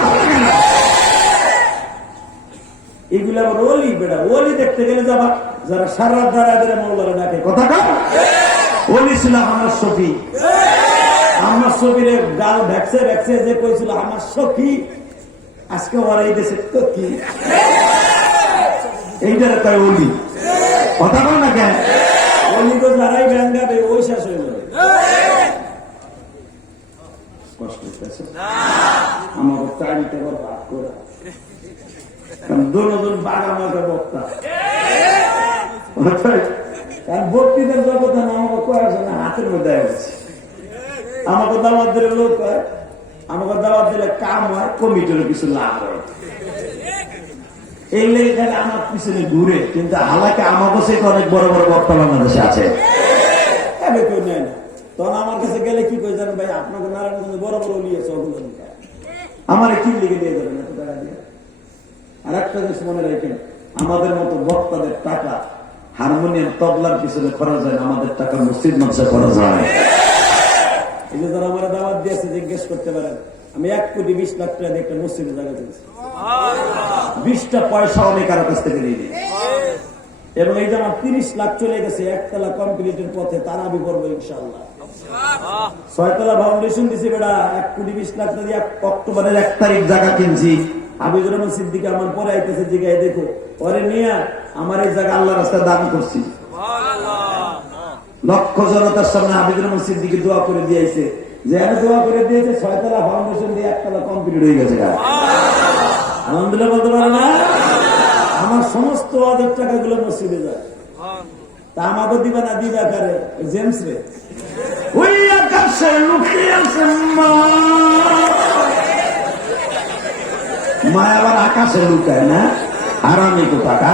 এগুলো আবার অলি বেটা। অলি দেখতে গেলে যাবা যারা সারা দ্বারা ধরে মৌলারে ডাকে। কথা কা অলি ছিল আমার সফি। আমার সফির গাল ভ্যাকসে ভ্যাকসে যে কইছিল আমার সখী, আজকে ওর এই দেশে তো কি এইটারে তাই অলি। কথা কয় না কেন? অলি তো যারাই ব্যাঙ্গাবে ওই শেষ হয়ে যাবে। কষ্ট হইতেছে আমাকে চারিটা বার ভাগ করে, কারণ দুজন বাঘ আমাকে বক্তা, কারণ বক্তৃতার জগতে আমাকে কয়েকজন হাতের মধ্যে আসছে। আমাকে দাওয়াত দিলে লোক হয়, আমাকে দাওয়াত দিলে কাম হয়, কমিটিরও কিছু লাভ হয়। এই লেখানে আমার পিছনে ঘুরে, কিন্তু হালাকে আমাকে সে অনেক বড় বড় বক্তা বাংলাদেশে আছে। কেউ নেয় না। তখন আমার কাছে গেলে কি করে জানেন ভাই, আপনাকে নারায়ণগঞ্জে বড় বড় লিয়েছে, আমার কি লিখে দিয়ে যাবেন এত টাকা দিয়ে। আর একটা জিনিস মনে রাখেন, আমাদের মতো বক্তাদের টাকা হারমোনিয়াম তবলার পিছনে খরচ হয়, আমাদের টাকা মসজিদ মাদ্রাসা খরচ হয়। এই যে যারা আমার দাওয়াত দিয়েছে জিজ্ঞেস করতে পারেন, আমি 1,20,00,000 টাকা দিয়ে একটা মসজিদের জায়গা দিয়েছি, 20টা পয়সা আমি কারো কাছ থেকে নিয়ে নিই। এবং এই যে আমার 30 লাখ চলে গেছে একতলা কমপ্লিটের পথে, তার আমি করবো ইনশাআল্লাহ। 6তলা ফাউন্ডেশন দিছি বেড়া, 1,20,00,000 টাকা দিয়ে অক্টোবরের 1 তারিখ জায়গা কিনছি। হাবিবুর রহমান সিদ্দিক আমার পরে আইতেছে, জিগায় দেখো পরে নিয়ে আমার এই জায়গা আল্লাহ রাস্তায় দান করছি। লক্ষ জনতার সামনে হাবিবুর রহমান সিদ্দিক দোয়া করে দিয়েছে, যে দোয়া করে দিয়েছে 6তলা ফাউন্ডেশন দিয়ে 1তলা কমপ্লিট হয়ে গেছে। আলহামদুলিল্লাহ বলতে পারে না? আমার সমস্ত ওয়াদের টাকাগুলো মসজিদে যায়। তা আমাকে দিবা না দিবা কারে? জেমস রে ওই আকাশে লুকিয়ে আছে মা, আবার আকাশে লুকায় না, আর আমি তো টাকা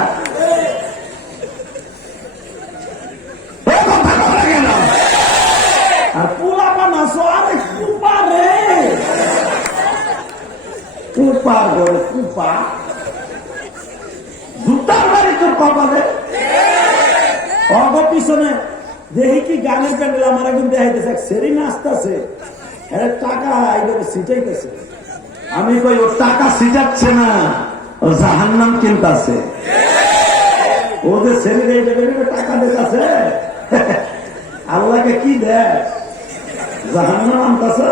আর পোলা বানাসো, আরে পারে কুপার ঘরে কুপা জুতার বাড়ি তোর কপালে অগ পিছনে দেখি কি গানের প্যান্ডেল আমার এখন দেখাইতেছে সেরি নাচতেছে টাকা এইভাবে ছিটাইতেছে আমি কই ও টাকা ছিটাচ্ছে না ও জাহান্নাম কিনতেছে ও যে সেরি টাকা দিতেছে আল্লাহকে কি দেয় জাহান্নাম আনতেছে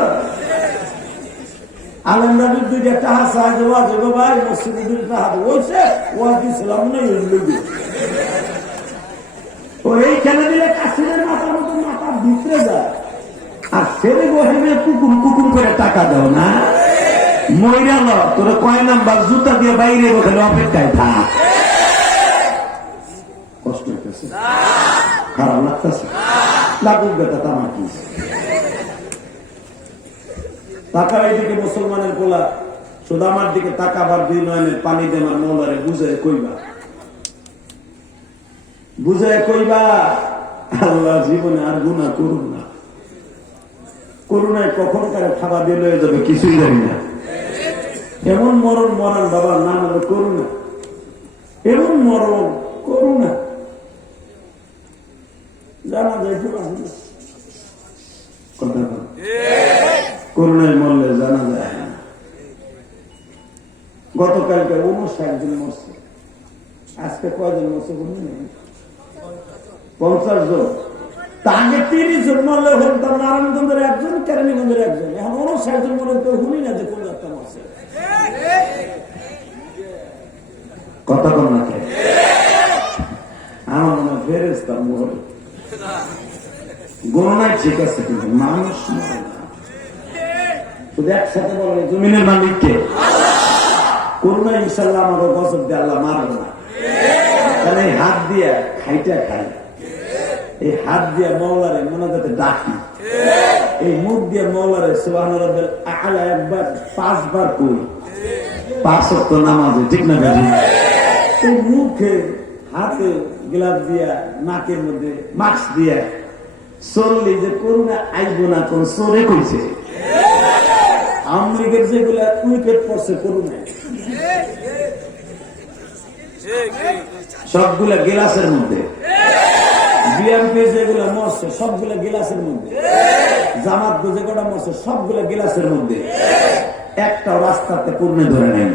আলমদাবির দুইটা টাকা সাহায্য আছে গো ভাই মসজিদে দুইটা টাকা ওইছে ওয়াজ দিছিলাম না ও এইখানে দিলে কাশিরের মাথার মতো মাথার ভিতরে যায় আর ছেলে বহিমে কুকুর কুকুর করে টাকা দাও না মইরাল তোর কয় নাম্বার জুতা দিয়ে বাইরে ওখানে অপেক্ষায় থাক কষ্ট হইতেছে খারাপ লাগতেছে লাগুক বেটা তামার কি টাকা এইদিকে মুসলমানের গোলা সুদামার দিকে তাকাবার দুই নয়নের পানি দেমার মৌলারে বুঝায় কইবা আল্লাহ জীবনে আর গুনাহ করুন না করুণায় কখন কারে খাবার দিয়ে লয়ে যাবে কিছুই জানি না এমন মরণ মরান বাবার নাম হলো করুণা এমন মরণ করুণা জানা যায় কথা করুণায় মরলে জানা যায় না গতকালকে 59 জন মরছে আজকে কয়জন মরছে 50 জন তাকে 30 জন মরলে হতাম নারায়ণগঞ্জের একজন কেরানীগঞ্জের একজন এখন 59 জন মরে কেউ শুনি না যে কোন যাত্রা মরছে কথা কম না আমার মনে হয় ফেরেশতা মরে গণনায় ঠিক আছে কিন্তু মানুষ মরে না শুধু একসাথে বলে জমিনের মালিককে করুণা ইনশাল্লাহ আমাকে গজব দিয়ে আল্লাহ মারবে না কারণ এই হাত দিয়ে খাইটা খাই এই হাত দিয়ে মৌলারে মোনাজাতে ডাকি এই মুখ দিয়ে মৌলারে সুবহান রাব্বিল আ'লা একবার 5 বার কই 5 ওয়াক্ত নামাজে ঠিক না ভাই এই মুখে হাতে গ্লাভ দিয়া নাকের মধ্যে মাস্ক দিয়া চললি যে করুণা আইব না কোন চোরে কইছে আওয়ামী লীগের যেগুলা উইকেট পড়ছে করুণা সবগুলা গেলাসের মধ্যে বিএনপি যেগুলা মরছে সবগুলা গেলাসের মধ্যে জামাত যে কটা মরছে সবগুলা গেলাসের মধ্যে একটাও রাস্তাতে পূর্ণে ধরে নেই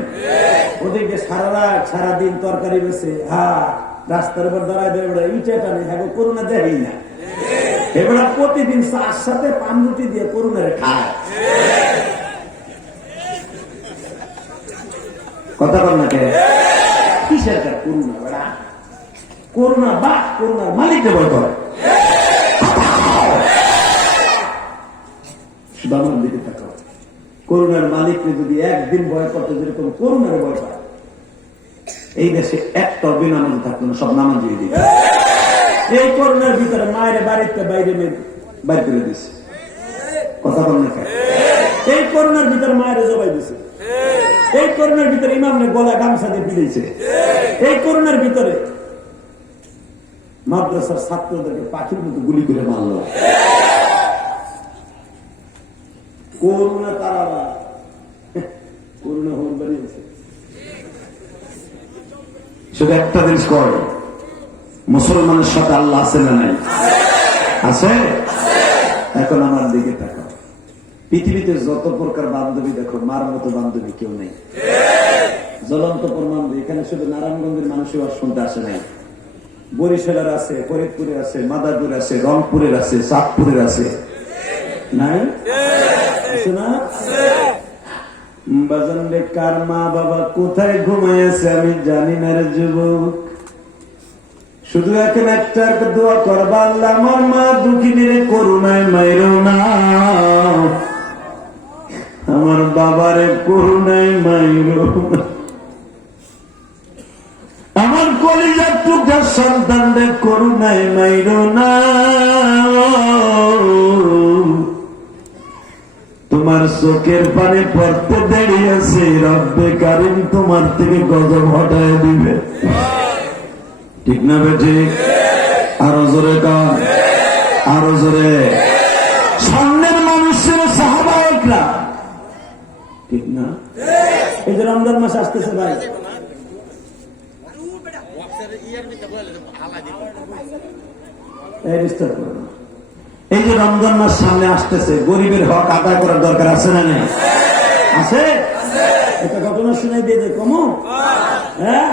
ওদিকে সারাদিন তরকারি বেছে রাস্তার উপর দাঁড়ায় দেবে ইটা টানে থাকো করুণা দেয়ই না এবার প্রতিদিন চার সাথে পান রুটি দিয়ে করুণারে খায় কথা বল না কে কিসের করুণা বেড়া করুণা বা করুণার মালিককে ভয় করে বাবার দিকে তাকাও করুণার মালিককে যদি একদিন ভয় করতে যেরকম করুণার ভয় পায় এই দেশে একটা বিনামাজি থাকতো না সব নামাজ দিয়ে দিবে এই করোনার ভিতরে মায়ের বাড়িতে বাইরে বাইর করে দিছে কথা বল না এই করোনার ভিতরে মায়ের জবাই দিছে এই করোনার ভিতরে ইমামনে গলা গামছা দিয়ে পিড়েছে এই করোনার ভিতরে মাদ্রাসার ছাত্রদেরকে পাখির মতো গুলি করে মারল করোনা তারা করোনা হল বাড়িয়েছে শুধু একটা জিনিস করে মুসলমানের সাথে আল্লাহ আছে না নাই আছে এখন আমার দিকে তাকাও পৃথিবীতে যত প্রকার বান্ধবী দেখো মার মতো বান্ধবী কেউ নেই জ্বলন্ত প্রমাণ এখানে শুধু নারায়ণগঞ্জের মানুষই শুনতে আসে নাই বরিশালের আছে ফরিদপুরের আছে মাদারপুর আছে রংপুরের আছে চাঁদপুরের আছে নাই না বাজান রে কার মা বাবা কোথায় ঘুমাইছে আমি জানি না রে যুবক শুধু এখন একটা দোয়া করবা আল্লাহ আমার মা দুঃখিনী রে করুণায় মাইরো না আমার বাবারে করুণায় মাইরো না আমার কলিজার টুকরা সন্তান রে করুণায় মাইরো না তোমার চোখের পানি পড়তে দেরি আছে রব্বে কারিম তোমার থেকে গজব হটায় দিবে ঠিক না বেঠি আরো জোরে কান আরো জোরে সামনের মানুষের সাহাবায়করা ঠিক না এই মাস আসতেছে ভাই, এই যে রমজান মাস সামনে আসতেছে, গরিবের হক আদায় করার দরকার আছে না নেই? আছে। এটা ঘটনা শুনাই দিয়ে দেয় কমু। হ্যাঁ,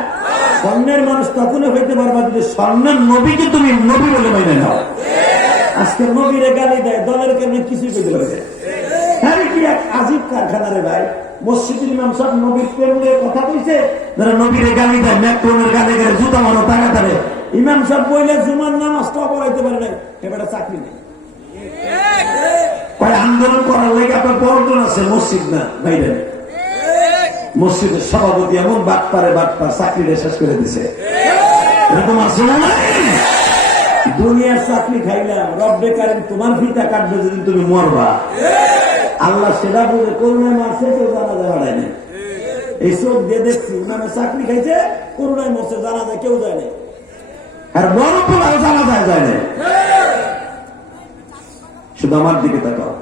স্বর্ণের মানুষ তখনই হইতে পারবা যদি স্বর্ণের নবীকে তুমি নবী বলে মেনে নাও। আজকে নবীরে গালি দেয়, দলের কারণে কিছুই পেতে পারে। হ্যাঁ, কি এক আজীব কারখানা রে ভাই। মসজিদের ইমাম সাহেব নবীর প্রেম নিয়ে কথা কইছে, যারা নবীরে গালি দেয়, ম্যাক্রোনের গালি করে জুতা মানো টাকা তারে। ইমাম সাহেব বইলে জুমার নামাজটাও পড়াইতে পারে নাই, এবারে চাকরি নেই। আন্দোলন করার লেগে আপনার পর্যটন আছে, মসজিদ না বাইরে। মসজিদের সভাপতি এমন বাটপারে বাটপার চাকরিটা শেষ করে দিছে, এরকম আছে না? দুনিয়ার চাকরি খাইলাম, রব্বে কারেন তোমার ফিতা কাটবে যেদিন তুমি মরবা। আল্লাহ সেটা বুঝে করোনায় মারছে, কেউ জানা যায় হারায় নাই। এই চোখ দিয়ে দেখছি মানে চাকরি খাইছে, করোনায় মরছে, জানা যায় কেউ যায় নাই। আর বড় পোলাও জানা যায় যায় নাই। শুধু আমার দিকে তাকাও,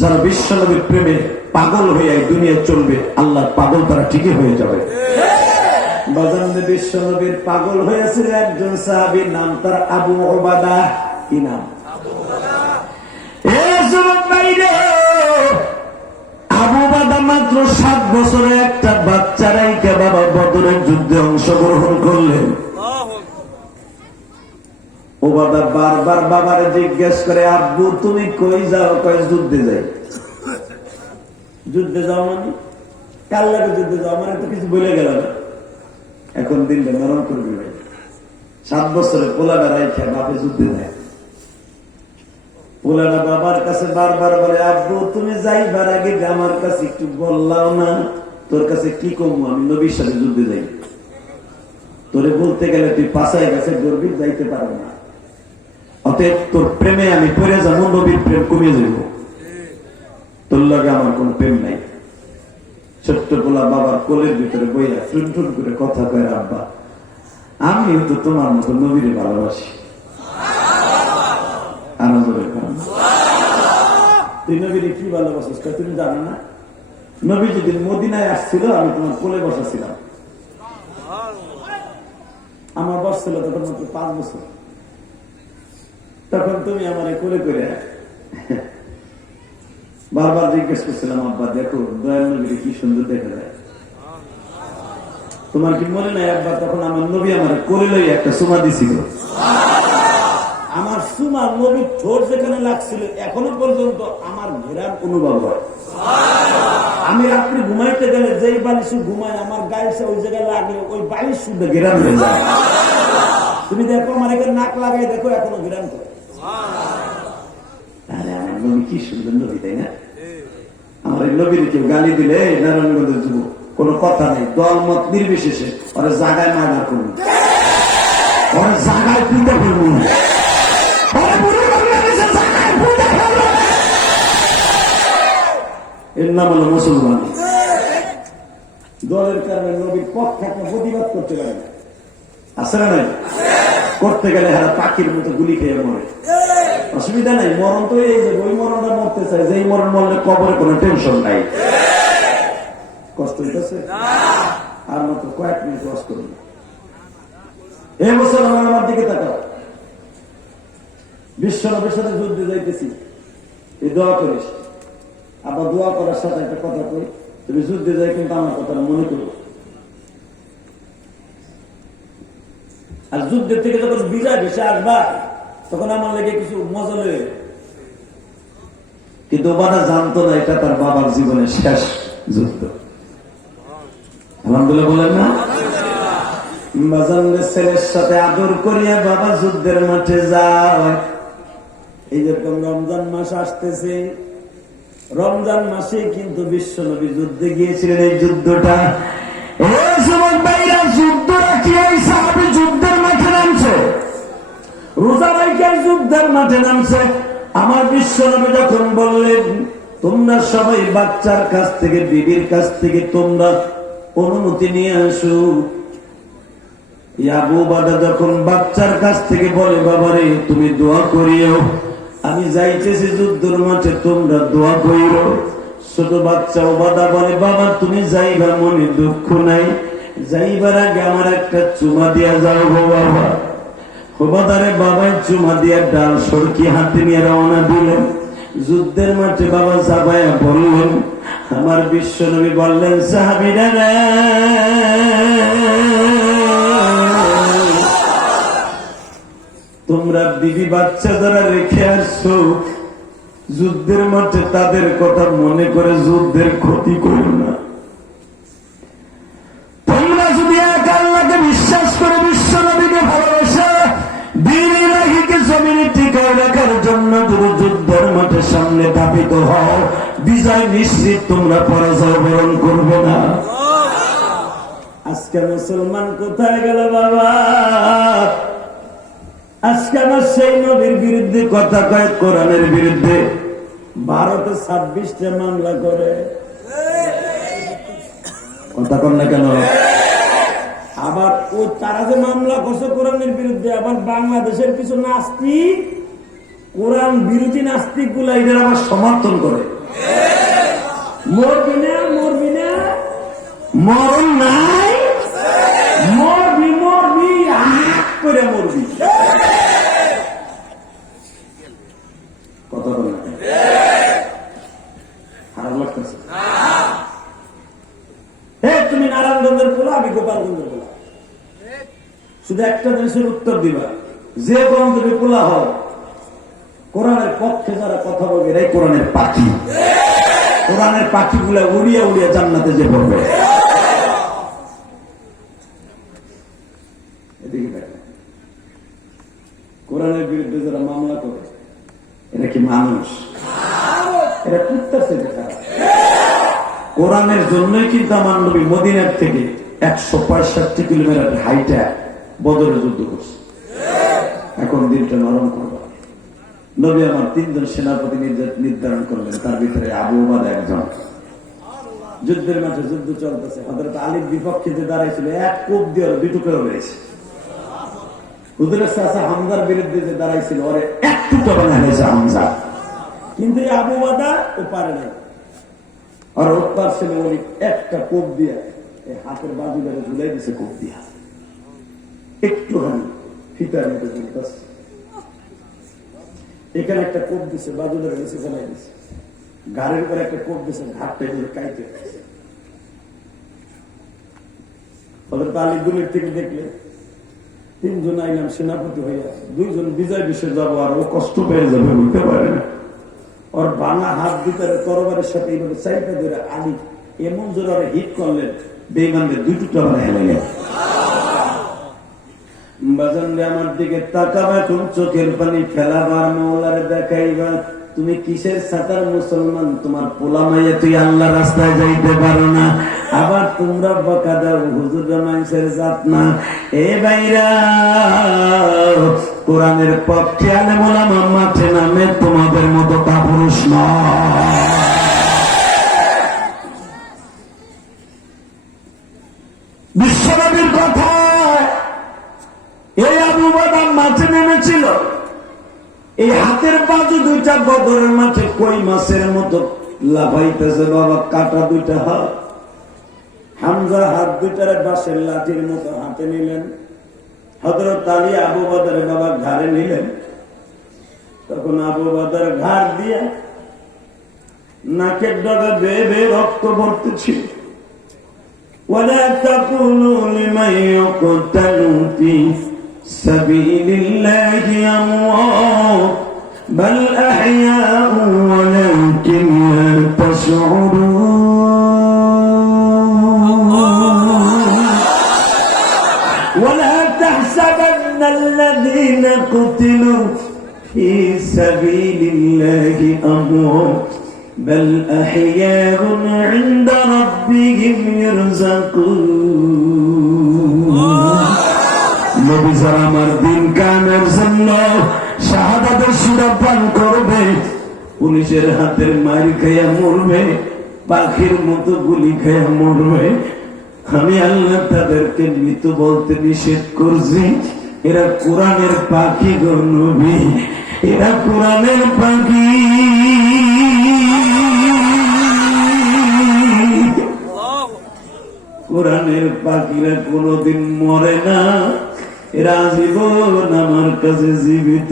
যারা বিশ্বনবীর প্রেমে পাগল হয়ে এই দুনিয়া চলবে, আল্লাহ পাগল তারা ঠিকই হয়ে যাবে। বাজারে বিশ্বনবীর পাগল হয়েছিল একজন সাহাবীর নাম তার আবু উবাদা। কি নাম? আবু উবাদা মাত্র 7 বছরে একটা বাচ্চা রাইখা বাবা বদরের যুদ্ধে অংশগ্রহণ করলেন। উবাদা বারবার বাবারে জিজ্ঞেস করে, আব্বু তুমি কই যাও? কয় যুদ্ধে যাই। যুদ্ধে যাও মানে কার লাগে যুদ্ধে যাও? আমার তো কিছু বলে গেল না। এখন দিনটা নরম করবি ভাই। 7 বছরে পোলাটা রাইখা বাপে যুদ্ধে যায়। পোলাটা বাবার কাছে বারবার বলে, আব্বু তুমি যাইবার আগে আমার কাছে একটু বললাও না, তোর কাছে কি কমু, আমি নবীর সাথে যুদ্ধে যাই। তোরে বলতে গেলে তুই পাশায় কাছে গর্বি যাইতে পারবো না। অতএব তোর প্রেমে আমি পড়ে যাবো, নবীর প্রেম কমিয়ে যাব। তোর লগে আমার কোন প্রেম নাই। ছোট্ট পোলা বাবার কোলের ভিতরে বইয়া টুন টুন করে কথা কয়, আব্বা আমিও তো তোমার মতো নবীরে ভালোবাসি। তুই নবীরে কি ভালোবাসিস? তুমি জানো না? নবী যেদিন মদিনায় আসছিল আমি তোমার কোলে বসাছিলাম। আমার বয়স ছিল তখন মাত্র 5 বছর। তখন তুমি আমার কোলে করে বারবার জিজ্ঞেস করছিলাম, আব্বা দেখো দয়াল নবীরে কি সুন্দর দেখা যায়। তোমার কি মনে নাই আব্বা, তখন আমার নবী আমার কোলে লই একটা সুমা দিছিল। আমার সুমা নবীর ঠোঁট যেখানে লাগছিল এখনো পর্যন্ত আমার ঘেরার অনুভব হয়। আমি রাত্রি ঘুমাইতে গেলে যেই বালিশ ঘুমায় আমার গায়ে ওই জায়গায় লাগলে ওই বালিশ শুদ্ধ ঘেরান হয়ে যায়। তুমি দেখো আমার এখানে নাক লাগাই দেখো এখনো ঘেরান করে। আমার নবী কি সুন্দর নবী, তাই না? আমার এই নবীর কেউ গালি দিলে নারায়ণগঞ্জের যুবক কোনো কথা নেই, দল মত নির্বিশেষে ওরা জায়গায় মার্ডার করুন, ওরা জায়গায় পূজা করুন। এর নাম হলো মুসলমান। দলের কারণে নবীর পক্ষে একটা প্রতিবাদ করতে পারে না, আছে না নাই? করতে গেলে হারা পাখির মতো গুলি খেয়ে মরে। অসুবিধা নাই, মরণ তো এই যে ওই মরণটা মরতে চাই, যেই মরণ মরলে কবরে কোনো টেনশন নাই। কষ্ট হইতেছে আর মাত্র কয়েক মিনিট কষ্ট করুন। এই বছর আমার দিকে তাকাও, বিশ্বনবীর সাথে যুদ্ধে যাইতেছি, এই দোয়া করিস। আবার দোয়া করার সাথে একটা কথা কই, তুমি যুদ্ধে যাই কিন্তু আমার কথাটা মনে করো। আর যুদ্ধের থেকে যখন বিজয় ভেসে আসবা তখন আমার লেগে কিছু মজা লেগে, কিন্তু বাবা জানতো না এটা তার বাবার জীবনের শেষ যুদ্ধ। আলহামদুলিল্লাহ বলেন না? বাজানের ছেলের সাথে আদর করিয়া বাবা যুদ্ধের মাঠে যায়। এই যেরকম রমজান মাস আসতেছে, রমজান মাসে কিন্তু বিশ্বনবী যুদ্ধে গিয়েছিলেন। এই যুদ্ধটা যুদ্ধটা কি এই সাহাবী যুদ্ধের মাঠে নামছে, রোজা রাইখা যুদ্ধের মাঠে নামছে। আমার বিশ্বনবী যখন বললেন তোমরা সবাই বাচ্চার কাছ থেকে বিবির কাছ থেকে তোমরা অনুমতি নিয়ে আসো, আবু উবাদা যখন বাচ্চার কাছ থেকে বলে বাবারে তুমি দোয়া করিও, আমি যাইতেছি যুদ্ধের মাঠে তোমরা দোয়া করিও। ছোট বাচ্চা ওবাদা বলে, বাবা তুমি যাইবা, মনে দুঃখ নাই, যাইবার আগে আমার একটা চুমা দিয়া যাও গো বাবা। ওবাদারে বাবাই চুমা দিয়া ডাল সরকি হাতে নিয়ে রওনা দিলেন। যুদ্ধের মাঠে বাবা চাপায়া বললেন, আমার বিশ্ব নবী বললেন, সাহাবীরা রে, তোমরা বিবি বাচ্চা যারা রেখে আসছো যুদ্ধের মাঠে, তাদের কথা মনে করে যুদ্ধের ক্ষতি করো না। তোমরা যদি এক আল্লাহকে বিশ্বাস করে, বিশ্ব নবীকে ভালোবাসে, দ্বীন ইলাহীকে জমিনে টিকায় রাখার জন্য যদি যুদ্ধের মাঠে সামনে ধাবিত হও, বিজয় নিশ্চিত, তোমরা পরাজয় বরণ করবে না। আজকে মুসলমান কোথায় গেল বাবা? আজকে আমার সেই নবীর বিরুদ্ধে কথা কয়, কোরআনের বিরুদ্ধে। ভারতে 26টা মামলা করে, কথা কন না কেন? আবার ও তারা যে মামলা করছে কোরআনের বিরুদ্ধে, আবার বাংলাদেশের কিছু নাস্তিক, কোরআন বিরোধী নাস্তিক গুলা এদের আবার সমর্থন করে। মরবি না, মরবি না, মরণ নাই, মরবি, মরবি, আট করে মরবি। কথা বলে খারাপ লাগতেছে? তুমি নারায়ণগঞ্জের পোলা, আমি গোপালগঞ্জের পোলা, শুধু একটা জিনিসের উত্তর দিবা, যে কোন তুমি পোলা হও, কোরআনের পক্ষে যারা কথা বলবে এরাই কোরআনের পাখি। কোরআনের পাখিগুলা উড়িয়া উড়িয়া জান্নাতে যে পড়বে। এদিকে দেখেন, কোরআনের বিরুদ্ধে যারা মামলা করে, এরা কি মানুষ? এরা কুত্তার থেকে খারাপ। কোরআনের জন্যই কিন্তু আমার নবী মদিনার থেকে 165 কিলোমিটার হাইটা বদরের যুদ্ধ করছে। এখন দিনটা নরম করবো। নবী আমার 3 জন সেনাপতি নির্ধারণ করলেন, তার ভিতরে আবু উবাদা একজন। যুদ্ধের মাঠে যুদ্ধ চলতেছে, হযরত আলীর বিপক্ষে যে দাঁড়াইছিল, এক কোপ দিয়ে 2 টুকরো হয়েছে। হুজুরের চাচা হামজার বিরুদ্ধে যে দাঁড়াইছিল, ওরে 1 টুকরো বানায় হয়েছে হামজা। কিন্তু আবু উবাদা ও পারে না, আর ওর ছিল ওই একটা কোপ দিয়া হাতের বাজু ধরে ঝুলাই দিছে, কোপ দিয়া একটুখানি ফিতার মতো ঝুলতেছে। এখানে একটা কোপ দিছে, বাজু ধরে নিচে ফেলাই দিছে, ঘাড়ের উপরে একটা কোপ দিছে, ঘাটটা কাইতে। তালিগুলির থেকে দেখলে 3 জন আইলাম সেনাপতি হইয়া, 2 জন বিজয় বিশ্বে যাবো, আর ও কষ্ট পেয়ে যাবে, বুঝতে পারে না। ওর ভাঙা হাত ভিতরে তরবারের সাথে এইভাবে চাইটা ধরে আলী এমন জোরে হিট করলেন, বেঈমানদের 2 টুকরা বানায় ফেললেন। বাজানরে আমার দিকে তাকাবা, কোন চোখের পানি ফেলাবার, মওলারে দেখাইবা, তুমি কিসের সাতার মুসলমান? তোমার পোলা মাইয়া তুই আল্লাহ রাস্তায় যাইতে পারো না, আবার তোমরা বকা দাও হুজুররা মানুষের জাত না। এ ভাইরা, কোরআনের পক্ষে আলেম ওলামা মাঠে নামে, তোমাদের মতো কাপুরুষ নয়। বিশ্বনবীর কথা, এই আবু উবাদা মাঠে নেমেছিল, এই হাতের বাজু 2টা বদরের মাঠে কই মাছের মতো লাফাইতেছে বাবা, কাটা 2টা হাত। হামজা হাত 2টারে বাঁশের লাঠির মতো হাতে নিলেন। হযরত আলী আবু উবাদার বাবা ঘাড়ে নিলেন। তখন আবু উবাদার ঘাড় দিয়ে নাকের ডগা বেয়ে বেয়ে রক্ত পড়তেছিল। ওয়ালা তাকুলু লিমান ইউকতালু ফি সাবিলিল্লাহি আমওয়াত বাল আহইয়াউ ওয়ালাকিন লা তাশউরুন। ولا تحسبن الذين قتلوا في سبيل الله أموات بل أحياء عند ربهم يرزقون. নবী যারা আমার দিন কায়েমের জন্য শাহাদাতের সুরা পান করবে, পুলিশের হাতের মার খেয়ে মরবে, পাখির মতো গুলি খেয়ে মরবে, আমি আল্লাহ তাদেরকে মৃত বলতে নিষেধ করছি। এরা কোরআনের পাখি গো নবী, এরা কোরআনের পাখি। কোরআনের পাখিরা কোনদিন মরে না, এরা জীবন আমার কাছে জীবিত।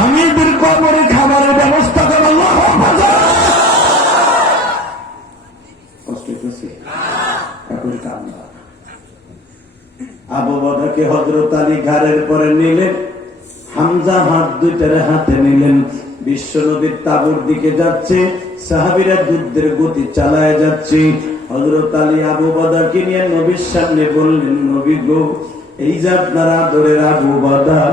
আমি এদের কবরে খাবারের ব্যবস্থা করব। কষ্ট হইতেছে এখন কান্না। আবু বকরকে হযরত আলী ঘাড়ের পরে নিলেন, হামজা হাত দুইটারে হাতে নিলেন। বিশ্ব নবীর তাঁবুর দিকে যাচ্ছে, সাহাবীরা যুদ্ধের গতি চালায় যাচ্ছে। হযরত আলী আবু বকরকে নিয়ে নবীর সামনে বললেন, নবী গো, এই যে আপনার আদরের আবু বকর,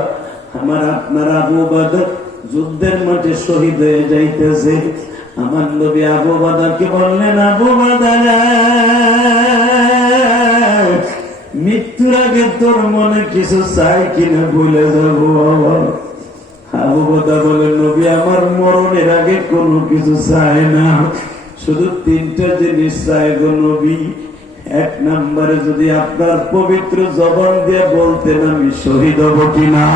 আমার আপনার আবু বকর যুদ্ধের মাঠে শহীদ হয়ে যাইতেছে। আমার নবী আবু বকরকে বললেন, আবু বকর, মৃত্যুর আগে তোর মনে কিছু চাই কিনা বলে যাবো। আবু বকর বলেন, নবী আমার মরণের আগে কোনো কিছু চায় না, শুধু তিনটা জিনিস চাই গো নবী। এক নম্বরে যদি আপনার পবিত্র জবান দিয়ে বলতেন আমি শহীদ হব কিনা।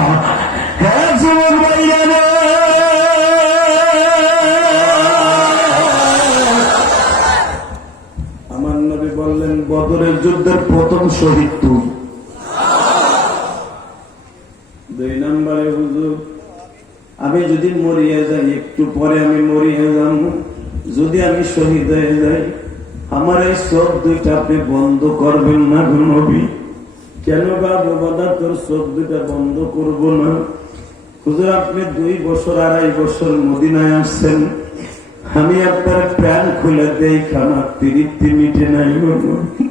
হ্যাঁ যুবক ভাইরা, আমার নবী বললেন, বদরের যুদ্ধের প্রথম শহীদ তুই। দুই নম্বরে, হুজুর আমি যদি মরিয়া যাই, একটু পরে আমি মরিয়া যাব, যদি আমি শহীদ হয়ে যাই, আমার এই চোখ দুইটা আপনি বন্ধ করবেন না গো নবী। কেন বাবু বাদা তোর চোখ দুইটা বন্ধ করব না? হুজুর আপনি 2 বছর 2.5 বছর মদিনায় আসছেন, আমি আপনার প্যান খুলে দেই, আমার তৃপ্তি মিটে নাই গো নবী।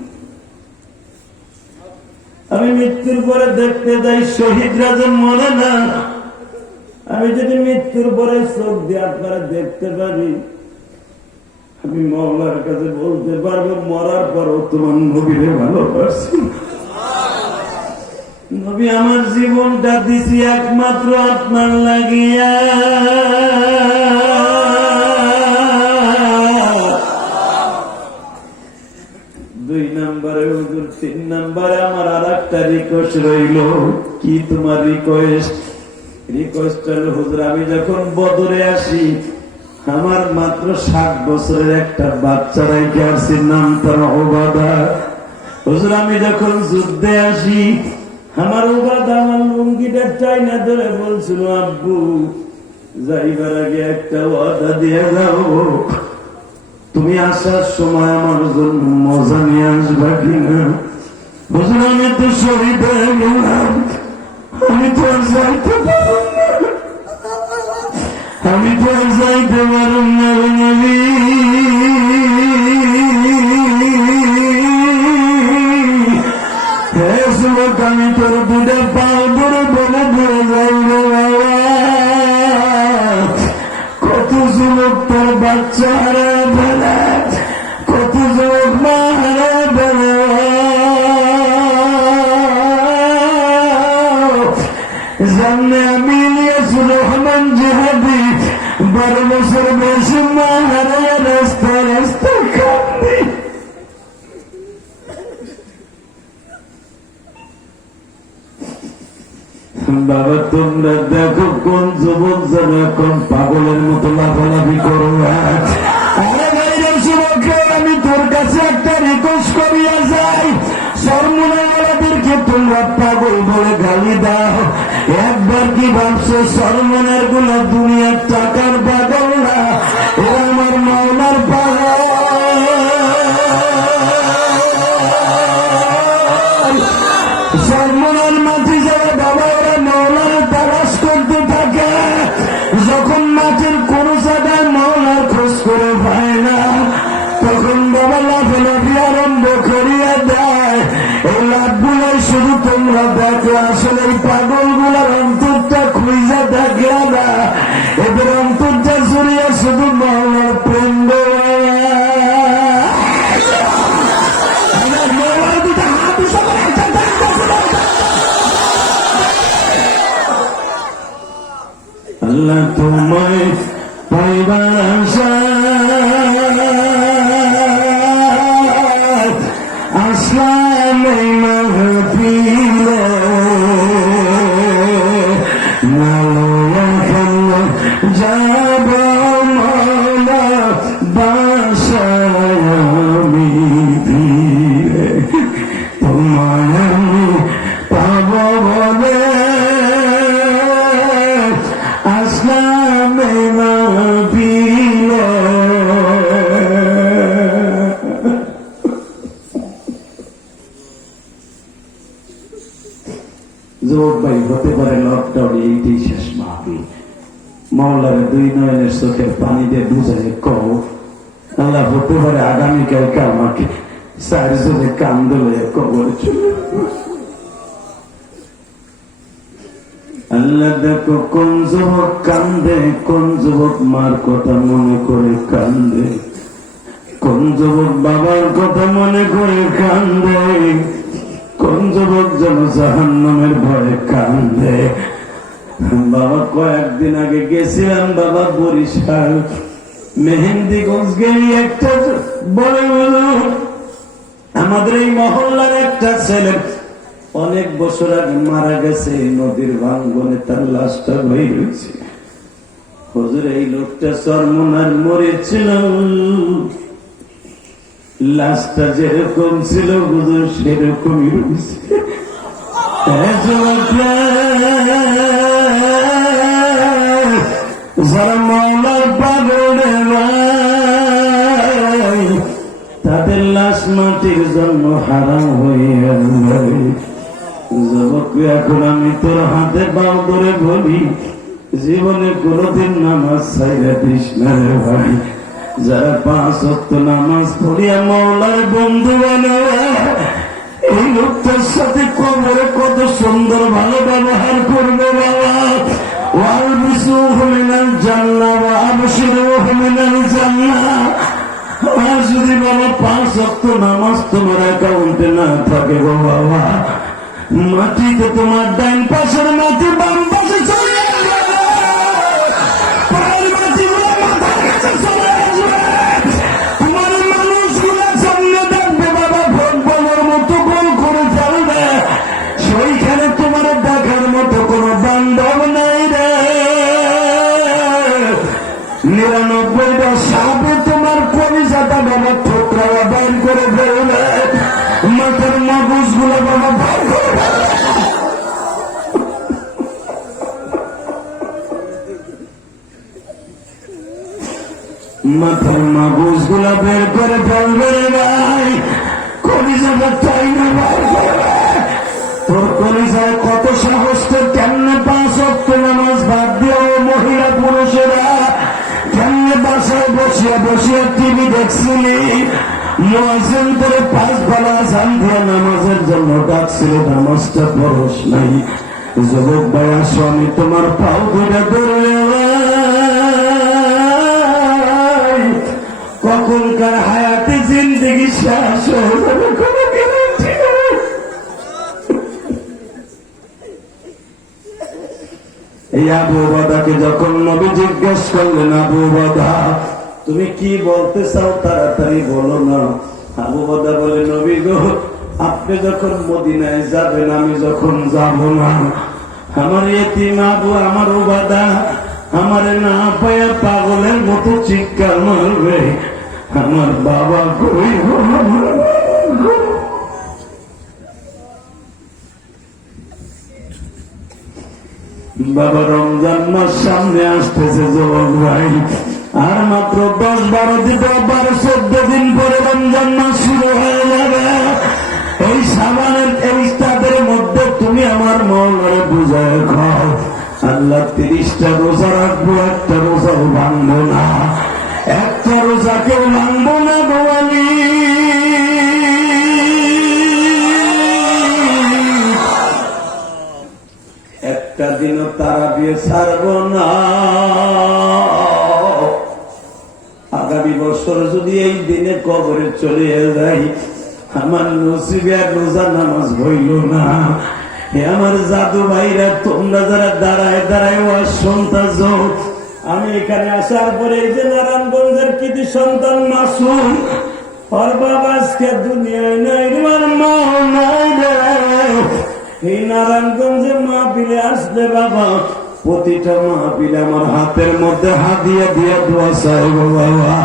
আমি মৃত্যুর পরে দেখতে যাই শহীদরা যে মরে না, আমি যদি মৃত্যুর পরে চোখ দিয়ে আপনারা দেখতে পারি, আমি মওলার কাছে বলতে পারবো মরার পরও তোমার নবীরে ভালোবাসি। নবী আমার জীবনটা দিছি একমাত্র আপনার লাগিয়া। 2 নম্বরে হুজুর, 3 নম্বরে আমার আর একটা রিকোয়েস্ট রইল। কি তোমার রিকোয়েস্ট? রিকোয়েস্ট হলো, হুজুর আমি যখন বদরে আসি, আমার মাত্র 7 বছরের একটা বাচ্চা রাইখে আসছি, নাম তার ওবাদা। হুজুর আমি যখন যুদ্ধে আসি, আমার ওবাদা আমার লুঙ্গিটা চাইনা ধরে বলছিল, আব্বু যাইবার আগে একটা ওয়াদা দিয়ে যাও, তুমি আসার সময় আমার জন্য মজা নিয়ে আসবা কিনা। হুজুর আমি তো শহীদ হয়ে গেলাম, আমি তো আর যাইতে পারব না, আমি তো আর যাইতে পারব না নবী। হে যুবক, আমি তোর 2টা পাও ধরে বলে ধরে যাইব বাবা। কত যুবক তোর বাচ্চা হারায় ফেলে, কত যুবক মা হারায় ফেলে। সামনে আমি ইলিয়াসুর রহমান জিহাদি 12 বছর বয়সে মা হারায় রাস্তা রাস্তা কান্দি। বাবা তোমরা দেখো কোন যুবক যারা কোন পাগলের মতো লাফালাফি করো। আরে ভাইরা যুবক, আমি তোর কাছে একটা রিকোয়েস্ট করিয়া যাই, সরমুনাওয়ালাদেরকে তোমরা পাগল বলে গালি দাও। একবার কি ভাবছো সরমুনার গুলো দুনিয়ার টাকার পাগল না, ও আমার মাওলার পাগল। সরমুনার মাটি যারা বাবা, ওরা মাওলার তালাশ করতে থাকে। যখন মাটির কোন জায়গায় মাওলার খোঁজ করে পায় না, তখন বাবা লাফালাফি আরম্ভ করিয়া দেয়। এই লাভগুলাই শুধু তোমরা দেখো, আসলে এই পাগল গুলার অন্তরটা খুঁজা দেখে না, এদের অন্তরটা জড়িয়ে শুধু মাওলার প্রেম। আল্লাহ তোমায় পাইবার আশায় আসলাম এই মাহফিলে, এখন যাব মওলা বাসায় আমি। যুবক ভাই, হতে পারে লকডাউন এইটাই শেষ মাহফিল। মাওলার দুই নয়নের চোখের পানি দিয়ে বুঝাই কও, আল্লাহ হতে পারে আগামীকালকে আমাকে চারজনে কান্দলে কবরে চলে। আল্লাহ দেখো কোন যুবক কান্দে, কোন যুবক মার কথা মনে করে কান্দে, কোন যুবক বাবার কথা মনে করে কান্দে, কোন যুবক যেন জাহান্নামের ভয়ে কান্দে। বাবা কয়েকদিন আগে গেছিলাম বাবা বরিশাল মেহেন্দিগঞ্জ গেলি, একটা বলে আমাদের এই মহল্লার একটা ছেলে অনেক বছর আগে মারা গেছে, নদীর ভাঙ্গনে তার লাশটা বই রয়েছে। হুজুর এই লোকটা চরমনার মরেছিল, লাশটা যেরকম ছিল হুজুর সেরকমই রয়েছে। যারা মাওলার পাগল তাদের লাশ মাটির জন্য হারাম হয়ে যুবক, এখন আমি তোর হাতে পাও ধরে বলি, জীবনে কোনদিন নামাজ ছাইরা দিস না রে ভাই। যারা 5 ওয়াক্ত নামাজ পড়িয়া মাওলার বন্ধু বানায়, এই লোকটার সাথে কবরে কত সুন্দর ভালো ব্যবহার করবে বাবা। ওয়ালবিসুহু মিনাল জান্নাহ ওয়া আবশিরুহু মিনাল জান্নাহ। আর যদি বাবা 5 ওয়াক্ত নামাজ তোমার অ্যাকাউন্টে না থাকে গো বাবা, মাটিতে তোমার ডাইন পাশের মাটি বাম পাশে চলে আসবে, পায়ের মাটিগুলো মাথার কাছে চলে আসবে, তোমার মানুষগুলো সামনে দেখবে বাবা, ভোট বলার মতো গোল করে ফেলবে, সেইখানে তোমার দেখার মতো কোনো বান্ধব নাই রে। 99টা সাপে তোমার কলিজাটা বাবা ঠোকরা বাইর করে ফেলবে, মাথার মগজগুলো বাবা বাইর করে ফেলবে। মাথার মগজগুলো বের করে ফেলবে রে ভাই, কলিজাটা চাই না বাইর করবে। তোর কলিজায় কত সাহস, তোর কেমনে 5 ওয়াক্ত নামাজ বাদ দিয়ে মহিলা পুরুষেরা কেমনে বাসায় বসিয়া বসিয়া টিভি দেখছিলি, মুয়াজ্জিন করে 5 বেলা আযান দিয়ে নামাজের জন্য ডাকছিল, নামাজটা পড়স নাই। যুবক ভাই আসো, আমি তোমার পাও ধরে ধরলে কখনকার হায়াতে জিন্দেগি শেষ হয়ে যাবে, কোনো গ্যারান্টি নেই। এই আবু উবাদাকে যখন নবী জিজ্ঞেস করলেন, আবু উবাদা তুমি কি বলতে চাও তাড়াতাড়ি বলো না। আবু উবাদা বলে, নবী গো, আপনি যখন মদিনায় যাবেন আমি যখন যাব না, আমার এতিম আবু আমার উবাদা আমার না পায়া পাগলের মতো চিৎকার মারবে, আমার বাবা কই গো। বাবা রমজান মাস সামনে আসতেছে যুবক ভাই, আর মাত্র 10-12 দিন 12-14 দিন পরে রমজান মাস শুরু হয়ে যাবে। এই সাবানের এই তাদের মধ্যে তুমি আমার মৌলারে বুঝায় খাও, আল্লাহ 30টা রোজা রাখবো, একটা রোজাও ভাঙবো না, একটা রোজাকেও ভাঙবো না গোয়ালি। একটা দিনও তারা দিয়ে ছাড়বো না। আগামী বছর যদি এই দিনে কবরে চলে যাই, আমার নসিবে আর রোজা নামাজ হইল না। আমার জাদু ভাইরা, তোমরা যারা দাঁড়ায় দাঁড়ায় ওয়াজ শুনতাছ, আমি এখানে আসার পরে এই যে নারায়ণগঞ্জের কৃতি সন্তান মাসুম, ওর বাবা আজকে দুনিয়ায় নাই, আমার মা নাই রে। এই নারায়ণগঞ্জে মাহফিলে আসলে বাবা, প্রতিটা মাহফিলে আমার হাতের মধ্যে হাত দিয়ে দিয়ে দোয়া চাইব বাবা।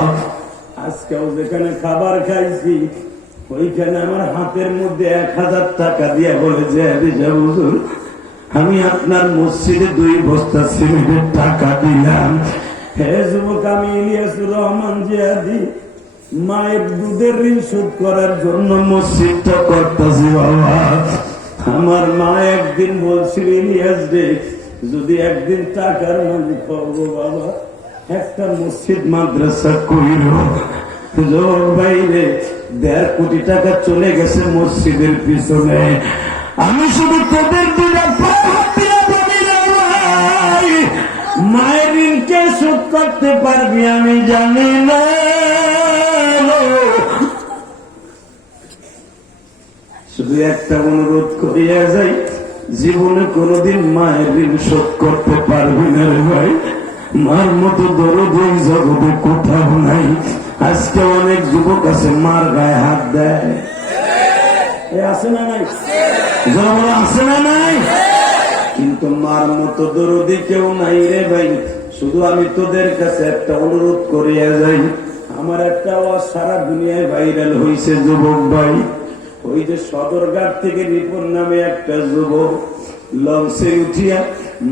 আজকেও যেখানে খাবার খাইছি ওইখানে আমার হাতের মধ্যে 1000 টাকা দিয়ে বলে যে হুজুর আমি আপনার মসজিদে 2 বস্তা সিমেন্টের টাকা দিলাম। হে যুবক, আমি ইলিয়াসুর রহমান জিয়াদি মায়ের দুধের ঋণ শোধ করার জন্য মসজিদটা করতেছি বাবা। আমার মা একদিন বলছিল, ইলিয়াস রে, যদি একদিন টাকার মালিক পাবো বাবা, একটা মসজিদ মাদ্রাসা কইল। জোর বাইরে 1.5 কোটি টাকা চলে গেছে মসজিদের পিছনে। আমি শুধু তোদের দিলে মায়ের ঋণকে শোধ করতে পারবি আমি জানি না। শুধু একটা অনুরোধ করিয়া যাই, জীবনে কোনদিন মায়ের ঋণ শোধ করতে পারবি না রে ভাই। মার মতো দরদ এই জগতে কোথাও নাই। আজকে অনেক যুবক আছে মার গায়ে হাত দেয়, আছে না নাই? আছে না নাই? কিন্তু মার মতো দরদি কেউ নাই রে ভাই। শুধু আমি তোদের কাছে একটা অনুরোধ করিয়া যাই, আমার একটা আওয়াজ সারা দুনিয়ায় ভাইরাল হয়েছে যুবক ভাই। ওই যে সদরঘাট থেকে রিপন নামে একটা যুবক লঞ্চে উঠিয়া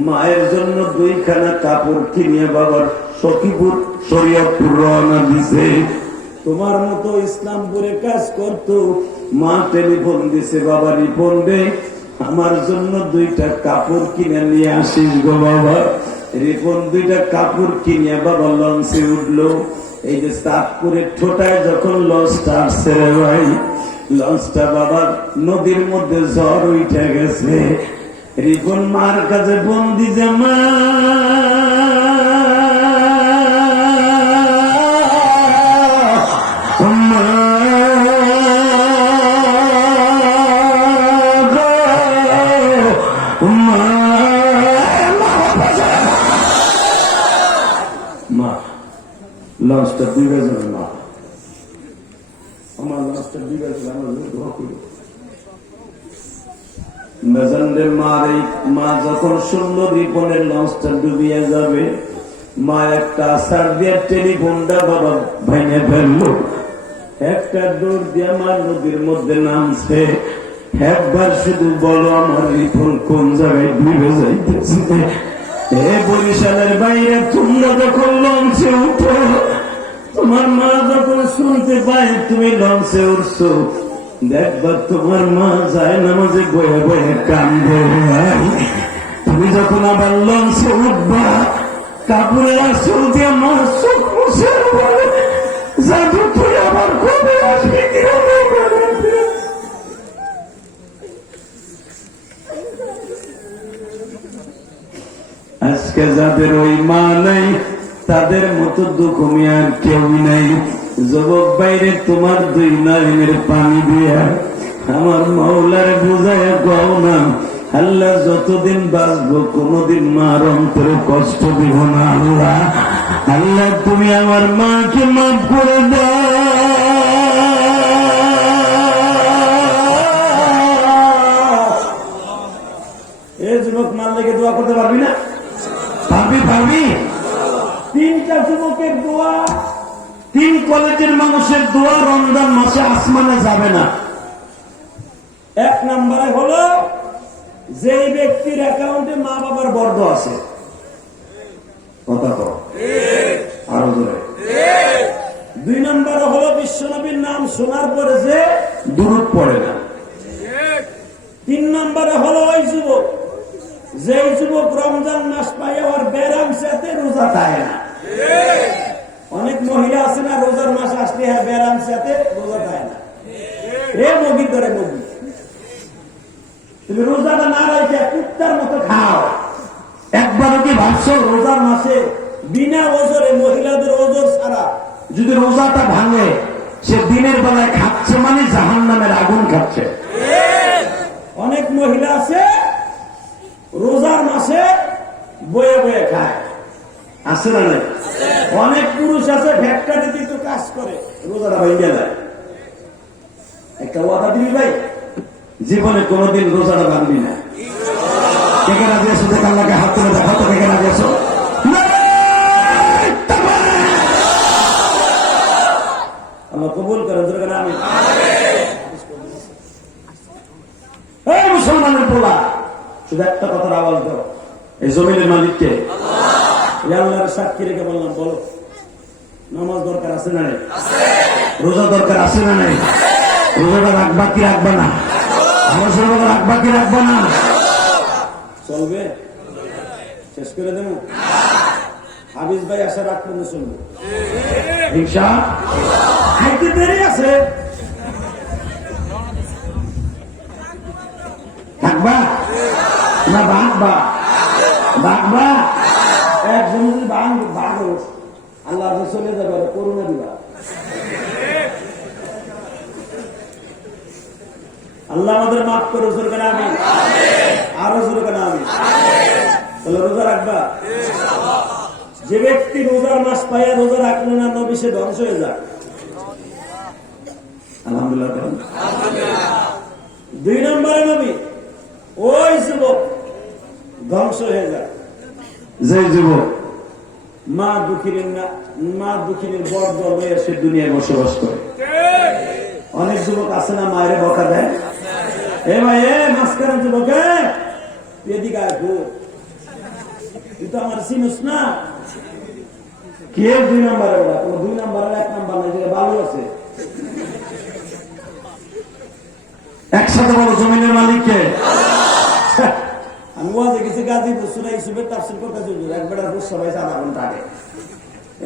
মায়ের জন্য 2 খানা কাপড় কিনিয়া বাবার সখীপুর শরীয়তপুর রওনা দিছে। তোমার মতো ইসলামপুরে কাজ করতো, মা টেলিফোন দিছে, বাবা রিপন রে, আমার জন্য 2টা কাপড় কিনে নিয়ে আসিস গো বাবা। রিপন 2টা কাপড় কিনিয়া বাবা লঞ্চে উঠলো। এই যে চাঁদপুরের ঠোঁটায় যখন লঞ্চটা আসছে রে ভাই, লঞ্চটা বাবার নদীর মধ্যে ঝড় উঠে গেছে। রিপন মার কাছে বন্দি যে, মা লঞ্চটা ডুবে যাবে, মা আমার লঞ্চটা ডুবে যাবে, আমার দোয়া করি। মেজান্ডের মা যখন শুনল রিপনের লঞ্চটা ডুবিয়ে যাবে, মা একটা আশার দিয়ে টেলিফোনটা বাবা ভেঙে ফেললো। একটা দৌড় দিয়ে আমার নদীর মধ্যে নামছে। একবার শুধু বলো আমার রিপন কোন জায়গায় ডুবে যাইতেছে। বরিশালের বাইরে তোমরা যখন লঞ্চে উঠো, তোমার মা যখন শুনতে পায় তুমি লঞ্চে উঠছো, দেখবা তোমার মা যায় নামাজে বয়ে বয়ে কান্দে। তুমি যখন আবার লঞ্চে উঠবা, কাপড়ের আসল দিয়ে মা চোখ মুছে বলে, যাবো তুই আবার কবে আসবি? আজকে যাদের ওই মা নাই, তাদের মতো দুঃখ আর কেউ নাই। যুবক বাইরে তোমার 2 নয়নের পানি দিয়া আমার মাওলার বুঝায় গাও না, আল্লাহ যতদিন বাঁচবো কোনদিন মার অন্তরে কষ্ট দিব না। আল্লাহ, আল্লাহ তুমি আমার মাকে মাফ করে দাও। এই যুবক মার লেগে দোয়া করতে পারবি না? পারবি? 3টা যুবকের দোয়া, 3 কলেজের মানুষের দোয়া রমজান মাসে আসমানে যাবে না। 1 নম্বরে হলো যে ব্যক্তির অ্যাকাউন্টে মা বাবার বর্গ আছে, কথা কও আরো জোরে। 2 নম্বরে হলো বিশ্বনবীর নাম শোনার পরে যে দুরূদ পড়ে না। 3 নম্বরে হলো ওই যুবক যে যুবক রমজান মাস পাই আর বেরাম সাথে রোজা থাকে না। অনেক মহিলা আছে না, রোজার মাস আসলে বেরাম সাথে রোজা থাকে না। রে মগির ধরে মগি, তুমি রোজাটা না রাখে কুত্তার মতো খাও। একবারও কি ভাবছো রোজার মাসে বিনা ওজরে মহিলাদের ওজর ছাড়া যদি রোজাটা ভাঙে, সে দিনের বেলায় খাচ্ছে মানে জাহান্নামের আগুন খাচ্ছে। অনেক মহিলা আছে রোজার মাসে বয়ে বয়ে খায়, আছে না নাই? অনেক পুরুষ আছে ফ্যাক্টরিতে তো কাজ করে, রোজাটা ভেঙে যায়। একটা ওয়াদা দিবি ভাই, জীবনে কোনদিন রোজাটা ভাঙবি না। কে রাজি আছো? দেখ আল্লাহকে হাত তুলে দেখো তো, কে রাজি আছো? আল্লাহ কবুল করেন। আমি এই মুসলমানের পোলা, শুধু একটা কথার আওয়াজ দাও, এই জমিনের মালিককে আল্লাহর সাক্ষী রেখে বললাম, বলো নামাজ দরকার আছে না নেই? রোজা দরকার আছে না নেই? রোজাটা রাখবা কি রাখবা না? রাখবা কি রাখবা না? চলবে? শেষ করে দেব? হাফিজ ভাই আশা রাখবেন শুনবো রিক্সা খাইতে দেরি আছে। থাকবা না ভাগবা? ভাগবা। একজন যদি ভাগো আল্লাহ চলে যাবে, করোনা দিবা। আল্লাহ আমাদের মাফ করে জোর কেন আমি আরো জোর কেন আমি তাহলে রোজা রাখবা। যে ব্যক্তি রোজার মাস পাইয়া রোজা রাখলো না, নবী সে ধ্বংস হয়ে যায়। আলহামদুলিল্লাহ। 2 নম্বরে নবী ওই যুবক ধ্বংস হয়ে যায় যে যুবক মা দুঃখিনীর বড় দল হয়ে সে দুনিয়ায় বসবাস করে। অনেক যুবক আছে না মায়ের বকা দেয়, এ ভাই এ মাঝখানে যুবক এদিকে তুই তো আমার চিনুস না। কে 2 নম্বরে? ওরা কোন 2 নম্বরের 1 নম্বর নাই, যেটা ভালো আছে। একসাথে বলো জমিনের মালিককে। আমি ওয়াজে গেছি গাজীপুর, সূরা ইউসুফের তাফসীর করতে চলছে, একবার সবাই 4 ঘন্টা আগে।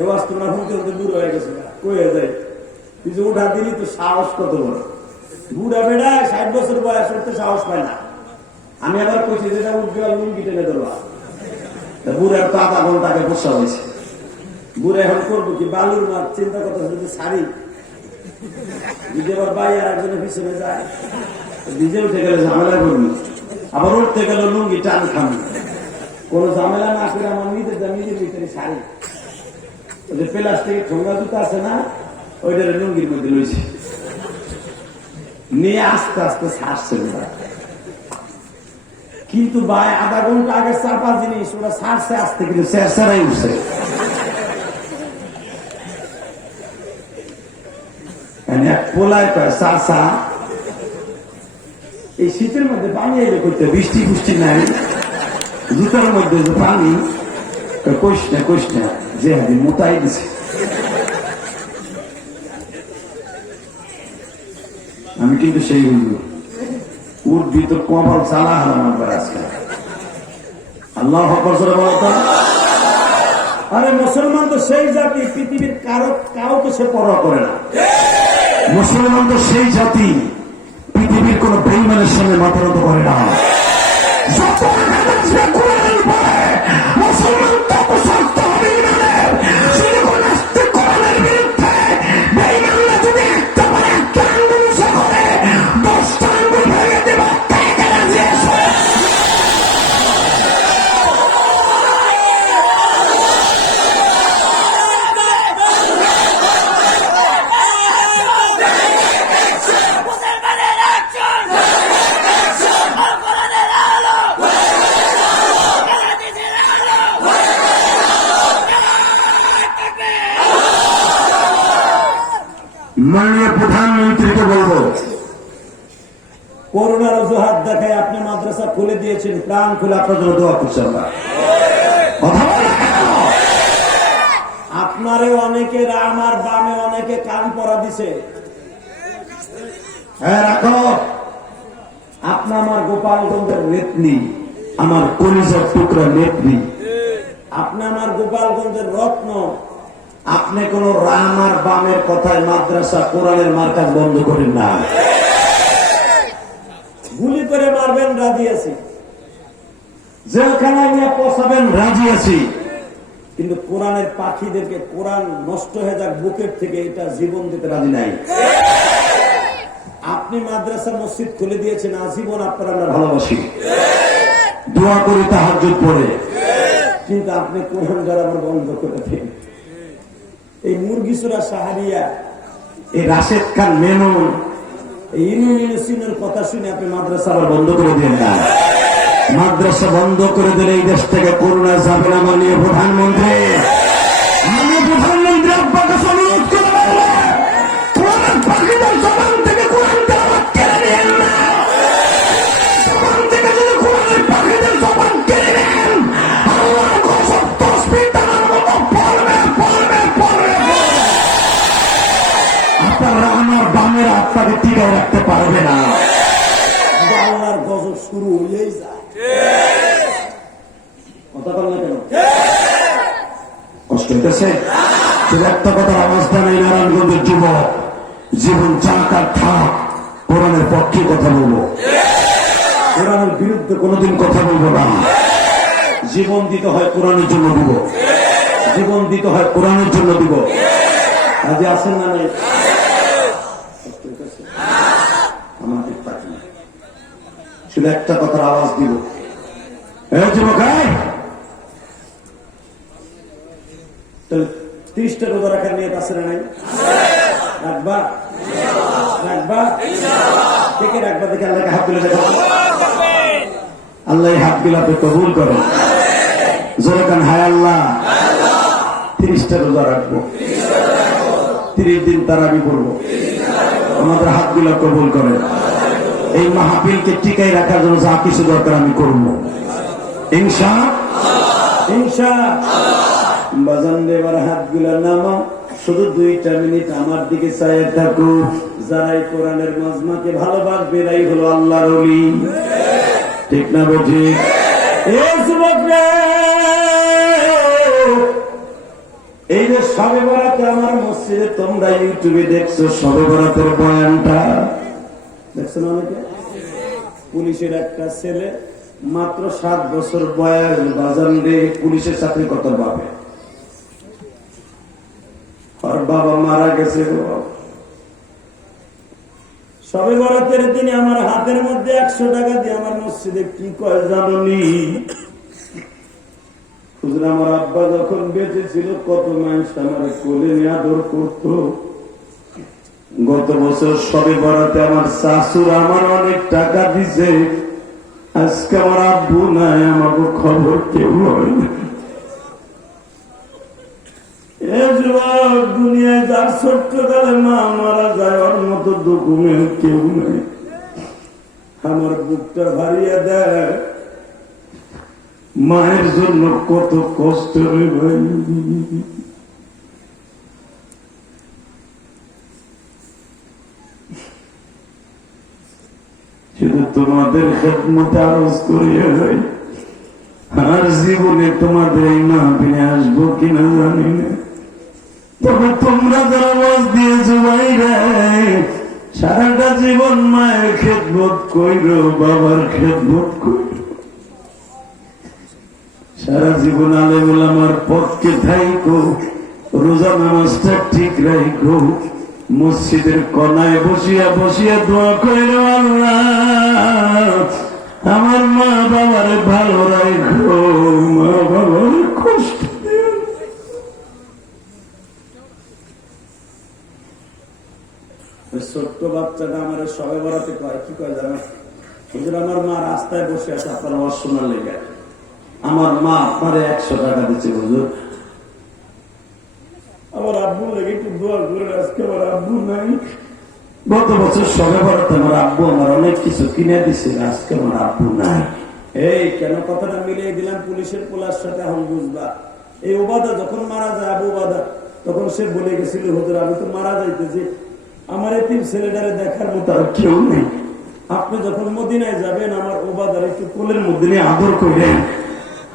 এবার তোমরা হুঁতে হুঁতে বুড়ো হয়ে গেছে, কয়ে যায় তুই যে উঠা দিলি তো সাহস কত বড়। বুড়া বেড়া 60 বছর বয়স করতে সাহস পায় না। আমি আবার কইছি যেটা উঠবে লুঙ্গি টেনে ধরবা। বুড়ার তো 1/2 ঘন্টা আগে বসা হয়েছে। বুড়া এখন করবো কি? বালুর মাছ চিন্তা করতে যদি সারি যদি আবার বাই আর একজনের পিছনে যায়, নিজে উঠে গেলে ঝামেলা করবি, আবার উঠতে গেলে লুঙ্গি টান খাবি। কোন ঝামেলা না করে আমার নিজের ভিতরে সারি ওই প্লাস্টিকের ঠোঙ্গা জুতা আছে না, ওইটার লুঙ্গির মধ্যে রয়েছে নিয়ে আস্তে আস্তে ছাড়ছে। কিন্তু ভাই 1/2 ঘন্টা আগে 4-5 জিনিস ওরা ছাড়ছে আসতে, কিন্তু চেরচেরাই উঠছে। এক পোলায় কয় চাচা এই শীতের মধ্যে পানি এলে করতে, বৃষ্টি পুষ্টি নাই, জুতার মধ্যে যে পানি, কোষ না যে হাবি মোটাই দিছে। আমি কিন্তু সেই উঠ ভিতর কপাল চালা হলাম একবার আজকে। আল্লাহ বলতো, আরে মুসলমান তো সেই জাতি পৃথিবীর কাউকে সে পরোয়া করে না। মুসলমান তো সেই জাতি পৃথিবীর কোন বেঈমানের সামনে মাথা নত করে না। মুসলমান তত শক্ত হবে ইমানের, কোরআনের বিরুদ্ধে বেঈমানরা যদি একটা আঙ্গুল উঁচু করে 10টা আঙ্গুল ভেঙে দেব। মাননীয় প্রধানমন্ত্রীকে বলবো, করোনার অজুহাত দেখায় আপনি মাদ্রাসা খুলে দিয়েছেন, প্রাণ খুলে আপনার জন্য দোয়া করছেন না। আপনারে অনেকে আমার বামে অনেকে কান পরা দিছে। হ্যাঁ রাখো, আপনি আমার গোপালগঞ্জের নেত্রী, আমার কলিজার টুকরা নেত্রী, আপনি আমার গোপালগঞ্জের রত্ন। আপনি কোন রাম আর বামের কথায় মাদ্রাসা কোরআনের মার্কাজ বন্ধ করেন না। গুলি করে মারবেন রাজি আছি, জেলখানায় নিয়ে পচাবেন রাজি আছি, কিন্তু কোরআনের পাখিদেরকে কোরআন নষ্ট হয়ে যাক বুকের থেকে এটা জীবন দিতে রাজি নাই। আপনি মাদ্রাসা মসজিদ খুলে দিয়েছেন, আজীবন আপনারা আমরা ভালোবাসি, দোয়া করি তাহাজ্জুদ পড়ে, কিন্তু আপনি কোরআন দ্বারা আমরা বন্ধ করে দিন। এই মুরগিসুরা সাহারিয়া, এই রাশেদ খান মেনন, এই ইউনিয়নের কথা শুনে আপনি মাদ্রাসা আবার বন্ধ করে দিন না। মাদ্রাসা বন্ধ করে দিলে এই দেশ থেকে করোনা যাবে না। মাননীয় প্রধানমন্ত্রী, আপনাকে অনুরোধ করে বলবো, কোরআন পাখিদের জবান থেকে কোরআন তেলাওয়াত কেড়ে নেন না। জবান থেকে যদি কোরআনের পাখিদের জবান কেড়ে নেন, আল্লাহর কসম তসবিহ টানার মতো পড়বে। আপনারা আমার বামের আত্মাকে টিকায় রাখতে পারবে না। শুরু হইলেই যায়। কথা বল না কেন? কষ্ট হইতেছে? একটা কথা অবস্থা নেই। নারায়ণগঞ্জের যুবক জীবন চাক আর থাক, কোরআনের পক্ষে কথা বলবো, কোরআনের বিরুদ্ধে কোনোদিন কথা বলবো না। জীবন দিতে হয় কোরআনের জন্য দিব, জীবন দিতে হয় কোরআনের জন্য দিব। আজ আসেন না নেই? আমাদের পাখি শুধু একটা কথার আওয়াজ দিব, যুবক 30টা রোজা রাখার নিয়ত আছে না নাই? রাখবা? রাখবা? কে রাখবা? দেখে আল্লাহকে হাত তুলে দেখো। আল্লাহ হাত বিলাপে কবুল করো। জোরে কান হায় আল্লাহ, 30টা রোজা রাখবো, 30 দিন তারাবি পড়বো। আমাদের হাতগুলো কবুল করে। এই মাহফিলকে টিকাই রাখার জন্য যা কিছু দরকার আমি করব ইনশাআল্লাহ। বাজান দেবার হাতগুলো নামা, শুধু 2টা মিনিট আমার দিকে চাইয়ে থাকো। যারাই কোরআনের মাজমাকে ভালোবাসবে এরাই হলো আল্লাহর ওলি, ঠিক না বুঝি? এই যে শবে বরাতে আমার মসজিদে তোমরা ইউটিউবে দেখছো শবে বরাতের বয়ানটা দেখছো না? অনেকে পুলিশের একটা ছেলে মাত্র 7 বছর বয়স, বাজান রে পুলিশের চাকরি করতে পাবে। আর বাবা মারা গেছে। শবে বরাতের দিনে আমার হাতের মধ্যে 100 টাকা দিয়ে আমার মসজিদে কি কয় জানি? আমার আব্বা যখন বেঁচে ছিল কত মানুষ আমার কোলে নিয়ে আদর করত। গত বছর শবে বরাতে আমার শাশুর আমার অনেক টাকা দিছে। আজকে আমার আব্বু নাই, আমাকে খবর কেউ হয় না। দুনিয়ায় যার ছোট্ট কালে মা মারা যায় ওর মতো ডকুমেন্ট কেউ নাই। আমার বুকটা ভারিয়ে দেয়। মায়ের জন্য কত কষ্ট রে ভাই। শুধু তোমাদের খেদমতে আরজ করিয়া যাই। আর জীবনে তোমাদের এই মাহফিলে আসবো কিনা জানি না, তবে তোমরা যারা আওয়াজ দিয়েছো ভাইরা, সারাটা জীবন মায়ের খেদমত কইরো, বাবার খেদমত কইরো। সারা জীবন আলেম ওলামার পক্ষে থাইকো, রোজা নামাজটা ঠিক রাখো, মসজিদের কোনায় বসিয়া বসিয়া দোয়া কইরো, আল্লাহ আমার মা বাবার ভালো রাখো, মা বাবার কষ্ট দিও। ছোট্ট বাচ্চাটা আমার সবে বরাতে কয়, কি কয় জানো? হুজুর আমার মা রাস্তায় বসে আছে আপনার আওয়াজ শোনার লেগে, আমার মা আপনার 100 টাকা দিচ্ছে হুজুর, আমার আব্বু লেগে একটু দোয়া করে। আজকে আমার আব্বু নাই। গত বছর সবে বরাতে আমার আব্বু আমার অনেক কিছু কিনে দিছিল, আজকে আমার আব্বু নাই। এই কেন কথাটা মিলিয়ে দিলাম পুলিশের পোলার সাথে, এখন বুঝবা। এই ওবাদা যখন মারা যায়, আবু ওবাদা, তখন সে বলে গেছিল হুজুর আমি তো মারা যাইতেছি, আমার এতিম ছেলেটারে দেখার মতো আর কেউ নেই। আপনি যখন মদিনায় যাবেন আমার ওবাদার একটু কোলের মধ্যে নিয়ে আদর করলেন।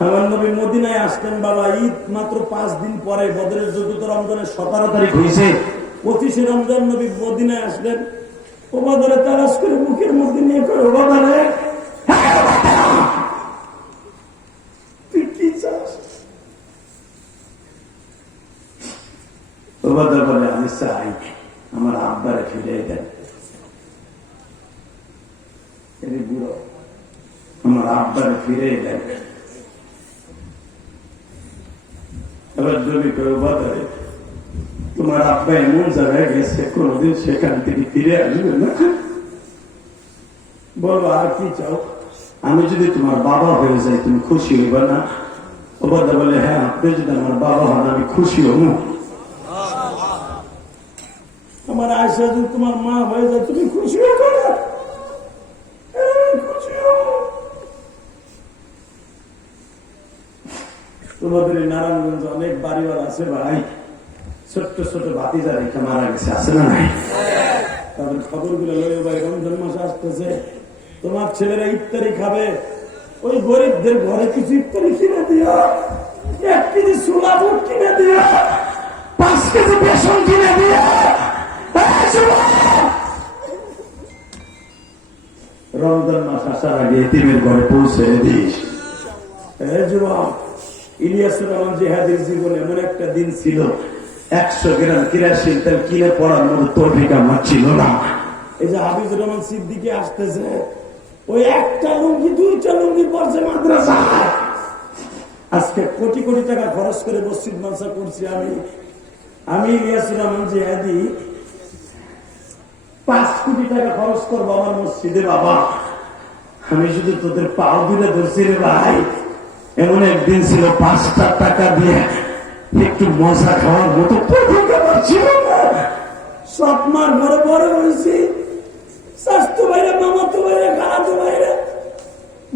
আমার নবী মদিনায় আসলেন বাবা, ঈদ মাত্র 5 দিন পরে, বদরের 14 রমজানের 17 তারিখ হয়েছে, 25শে রমজান নবী মদিনায় আসলেন। ওবাদারে তালাশ করে মুখের মধ্যে নিয়ে করে, ওবাদারে তুই কি চাস? ওবাদা বলে আমি চাই আমার আব্বারে ফিরে দেন। বুড়ো আমার আব্বারে ফিরে দেন। এবার জমি করে বাজারে তোমার আব্বা এমন জায়গায় গেছে কোনদিন সেখান থেকে ফিরে আসবে না। বলো আর কি চাও? আমি যদি তোমার বাবা হয়ে যাই তুমি খুশি হইবা না? ও বাদা বলে হ্যাঁ, আপনি যদি আমার বাবা হন আমি খুশি হব। আমার আয়সা যদি তোমার মা হয়ে যায় তুমি খুশি হবে না? তোমাদের এই নারায়ণগঞ্জে অনেক বাড়িওয়ালা আছে ভাই, ছোট্ট ছোট ভাতিজা রেখে মারা গেছে, আছে না নাই? তাদের খবর গুলো লয়ে ভাই, রমজান মাসে আসতেছে, তোমার ছেলেরা ইফতারি খাবে, ওই গরিবদের ঘরে কিছু ইফতারি কিনে দিও, 1 কেজি ছোলা বুট কিনে দিও, 5 কেজি বেসন কিনে দিও। রমজান মাস আসার আগে এতিমের ঘরে পৌঁছে দিস। যুবক, ইলিয়াসুর রহমান জিহাদির জীবনে এমন একটা দিন ছিল, 100 গ্রাম কেরোসিন তেল কিনে পড়ার মতো তৌফিক আমার ছিল না। এই যে হাফিজুর রহমান সিদ্দিকী আসতেছে, ওই একটা লুঙ্গি 2টা লুঙ্গি পড়ছে মাদ্রাসায়। আজকে কোটি কোটি টাকা খরচ করে মসজিদ মাদ্রাসা করছি আমি ইলিয়াসুর রহমান জিহাদি 5 কোটি টাকা খরচ করবো আমার মসজিদে। বাবা, আমি শুধু তোদের পাও দিলে ধরছি রে ভাই। এমন একদিন ছিল 5টা টাকা দিয়ে একটু মজা খাওয়ার মতো ছিল না। সৎমার ঘরে বড় হয়েছি, স্বাস্থ্য বাইরে, মামাতো বাইরে, খালাতো বাইরে,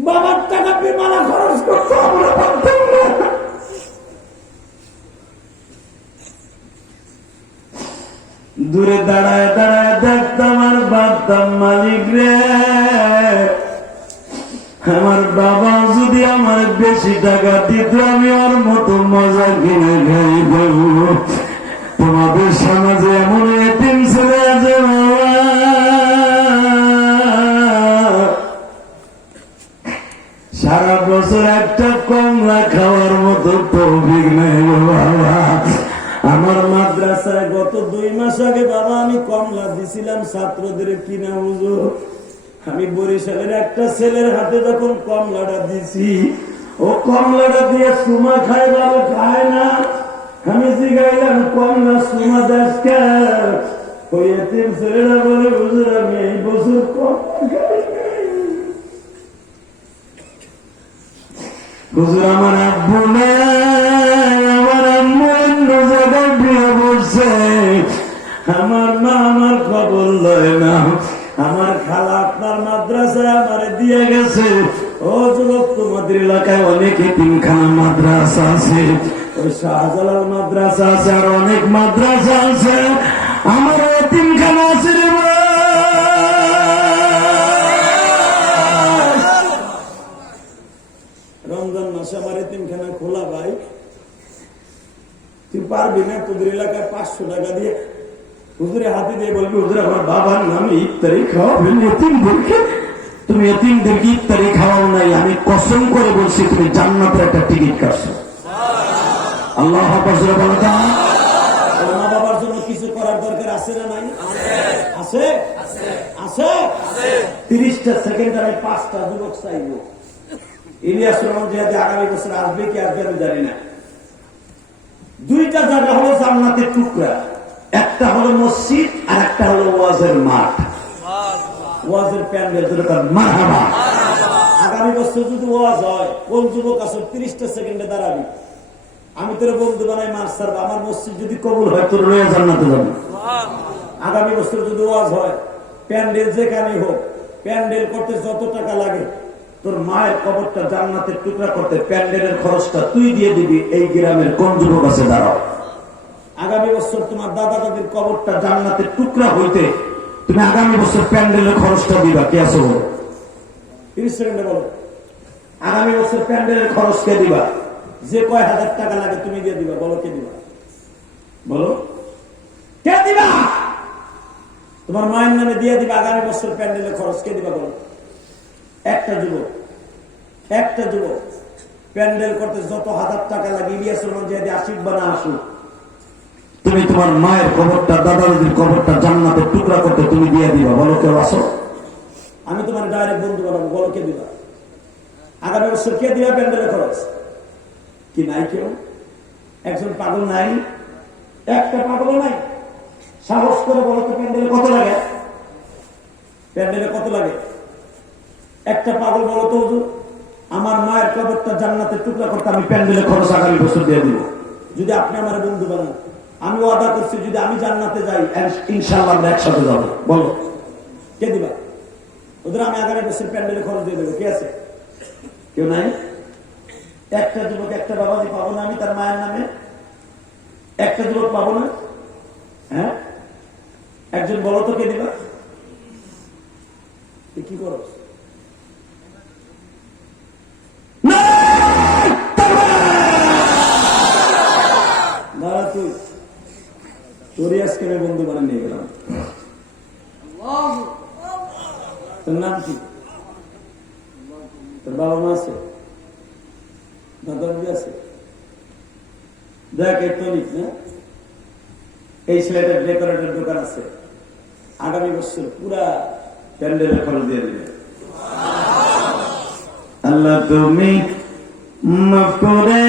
বাবার টাকা বিমানা খরচ করতে আমরা পারতাম না। দূরে দাঁড়ায় দাঁড়ায় দেখতাম আর ভাবতাম, মালিক রে, আমার বাবা যদি আমার বেশি টাকা দিত আমি ওর মতো মজা কিনে খাইব। তোমাদের সমাজে এমন এতিম ছেলে আছে সারা বছর একটা কমলা খাওয়ার মতো তৌফিক নেই বাবা। আমার মাদ্রাসায় গত 2 মাস আগে বাবা আমি কমলা দিছিলাম ছাত্রদের কিনা। হুজুর, আমি বরিশালের একটা ছেলের হাতে যখন কমলাটা দিছি, ও কমলাটা দিয়ে সুমা খায়, ভালো খায় না। আমি জিগাইলাম, কমলা সুমা দাস খায়? ওই এতিম ছেলেরা বলে, হুজুর আমি এই বছর কমলা খাই নাই। হুজুর, আমার আব্বু নাই, আমার আম্মু অন্য জায়গায় বিয়ে বসছে, আমার মা আমার খবর লয় না, আমার খালা আপনার মাদ্রাসায় আমারে দিয়ে গেছে। ও যুবক, তোমাদের এলাকায় অনেক এতিমখানা মাদ্রাসা আছে, ওই শাহজালাল মাদ্রাসা আছে, আর অনেক মাদ্রাসা আছে, আমার এতিমখানা আছে রে ভাই। রমজান মাসে আমার এতিমখানা খোলা ভাই, তুই পারবি না? তোদের এলাকায় 500 টাকা দিয়ে হুজুরে হাতে দিয়ে বলবি, হুজুর আমার বাবার নামে ইফতারি খাওয়াবেন এতিমদেরকে। তুমি এতিমদেরকে ইফতারি খাওয়াও নাই, আমি কসম করে বলছি তুমি জান্নাতের একটা টিকিট কাটছো। আল্লাহ হাফেজ। মা বাবার জন্য কিছু করার দরকার আছে না নাই? আছে, আছে। 30টা সেকেন্ড আমি 5টা যুবক চাইব। ইলিয়াসুর রহমান জিহাদি আগামী বছর আসবে কি আসবে আমি জানি না। 2টা জায়গা হলো জান্নাতের টুকরা, একটা হলো মসজিদ আর একটা হলো ওয়াজের মাঠ, ওয়াজের প্যান্ডেল। মারহাবা। আগামী বছর যদি ওয়াজ হয়, কোন যুবক আছে 30টা সেকেন্ডে দাঁড়াবি, আমি তোর বন্ধু বানাই মার সারব। আমার মসজিদ যদি কবুল হয় তোর রয়ে জান্নাতে যাবে। আগামী বছর যদি ওয়াজ হয়, প্যান্ডেল যেখানে হোক, প্যান্ডেল করতে যত টাকা লাগে, তোর মায়ের কবরটা জান্নাতের টুকরা করতে প্যান্ডেলের খরচটা তুই দিয়ে দিবি। এই গ্রামের কোন যুবক আছে দাঁড়াও। আগামী বছর তোমার দাদা দাদির কবরটা জান্নাতের টুকরা হইতে তুমি আগামী বছর প্যান্ডেলের খরচটা দিবা। কে আছো বলো? 30 সেকেন্ডে বলো। আগামী বছর প্যান্ডেলের খরচ কে দিবা? যে কয় হাজার টাকা লাগে তুমি দিয়ে দিবা। বলো কে দিবা? বলো কে দিবা? তোমার মায়ের নামে দিয়ে দিবা আগামী বছর প্যান্ডেলের খরচ। কে দিবা বলো? একটা যুবক, একটা যুবক। প্যান্ডেল করতে যত হাজার টাকা লাগে, ইলিয়াসুর রহমান জিহাদি আসুক বা না আসুক, তুমি তোমার মায়ের কবরটা, দাদা দাদির কবরটা জান্নাতের টুকরা করতে তুমি দিয়ে দিবা। বলো কেউ আসো? আমি তোমার ডাইরেক্ট বন্ধু বানাবো। বলো কে দিবা? আগামী বছর কে দিবা প্যান্ডেলের খরচ? কি নাই কেউ? একজন পাগল নাই? একটা পাগল নাই? সাহস করে বলো তো প্যান্ডেলে কত লাগে? প্যান্ডেলে কত লাগে? একটা পাগল বলো তো, হুজুর আমার মায়ের কবরটা জান্নাতের টুকরা করতে আমি প্যান্ডেলের খরচ আগামী বছর দিয়ে দিব। যদি আপনি আমার বন্ধু বানান, আমি ওয়াদা করছি যদি আমি জান্নাতে যাই ইনশাআল্লাহ আমরা একসাথে যাবো। বলো কে দিবা? ওদের আমি আগামী বছর প্যান্ডেলের খরচ দিয়ে দেবো। কে আছে? কেউ নাই? একটা যুবক, একটা বাবাজি পাবো না আমি তার মায়ের নামে? একটা যুবক পাবো না? হ্যাঁ, একজন বলো তো কে দিবা? কি করো? তোরই আজকে আমি বন্ধু বানিয়ে নিয়ে গেলাম। তোর নাম কি? তোর বাবা মা আছে? দাদা আছে? দেখ এই তনিক না, এই ছেলেটার ডেকোরেটের দোকান আছে, আগামী বছর পুরা প্যান্ডেলের খরচ দিয়ে দিবে। আল্লাহ তুমি মাফ করে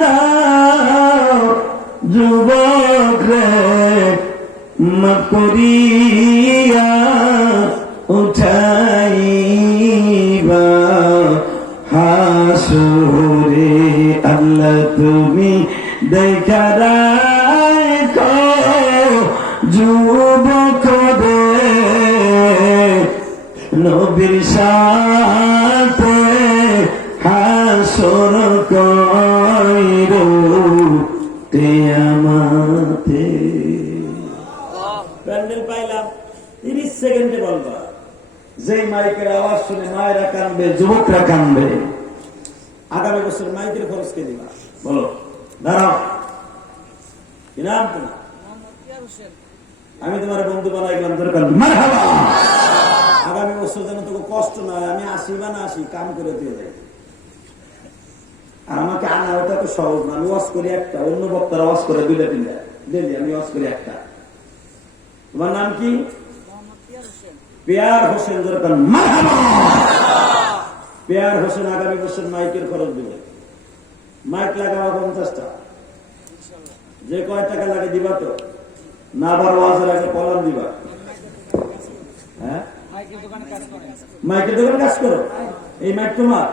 দাও যুবক রে, মাফ করিয়া উঠাইবা হাসুরে। আল্লাহ তুমি দেখা রাখো যুবক রে, নবীর সাথে হাসর কইরো কিয়ামতে। প্যান্ডেল পাইলাম 30 সেকেন্ডে বলবা। যেই মাইকের আওয়াজ শুনে মায়েরা কানবে, যুবকরা কানবে। আগামী বছর মাইকের খরচ কে দিবা? বলো, দাঁড়াও। কি নাম তোমার? আমি তোমার বন্ধু বানাই গেলাম, দরকার মারহাবা। আগামী বছর যেন তোকে কষ্ট না হয়, আমি আসি বা না আসি কাম করে দিয়ে যাই। আর আমাকে আনা ওটা তো সহজ না। আমি ওয়াজ করি একটা, অন্য বক্তারা ওয়াজ করে 2-3টা ডেলি, আমি ওয়াজ করি একটা। তোমার নাম কি? পেয়ার হোসেন, দরকার মারহাবা। পেয়ার হোসেন আগামী বছর মাইকের খরচ দিবে। মাইক লাগাবা 50টা, যে কয় টাকা লাগে দিবা তো না? আবার ওয়াজের আগে কলাম দিবা। হ্যাঁ, মাইকের দোকানে কাজ করো। এই মাইক তোমার?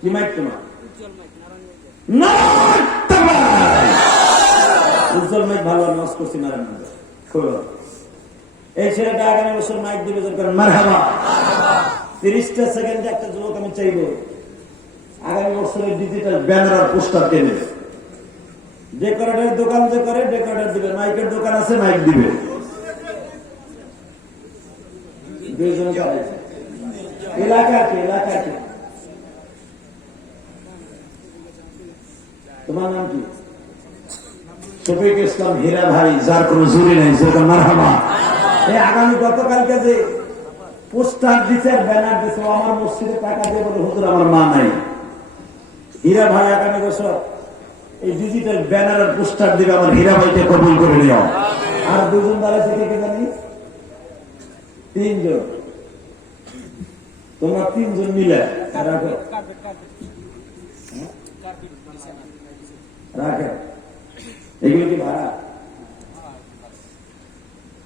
কি মাইক তোমার? উজ্জ্বল মাইক। ভালো, আমি ওয়াজ করছি নারায়ণগঞ্জ। এই ছেলেটা আগামী বছর মাইক দিবে, দরকার মারহাবা। 30টা সেকেন্ডে একটা যুবক আমি চাইব আগামী বছরের ডিজিটাল ব্যানার আর পোস্টার কেনে। ডেকোরেটের দোকান যে করে ডেকোরেটর দিবে, মাইকের দোকান আছে মাইক দিবে। এলাকা কি? তোমার নাম কি? শফিক ইসলাম হীরা ভাই, যার কোন জুরি নাই, মারহাবা। এই আগামী গতকালকে যে পোস্টার দিচ্ছে, ব্যানার দিচ্ছে, আমার মসজিদে টাকা দিয়ে বলে হুজুর আমার মা নাই। হীরা ভাই আগামী বছর এই ডিজিটাল ব্যানার আর পোস্টার দিবে, আমার হীরা ভাইকে কবুল করে নিও। আর 2জন দাঁড়াচ্ছে, কে জানি? 3 জন। তোমরা 3 জন মিলে রাখো। এগুলো কি ভাড়া?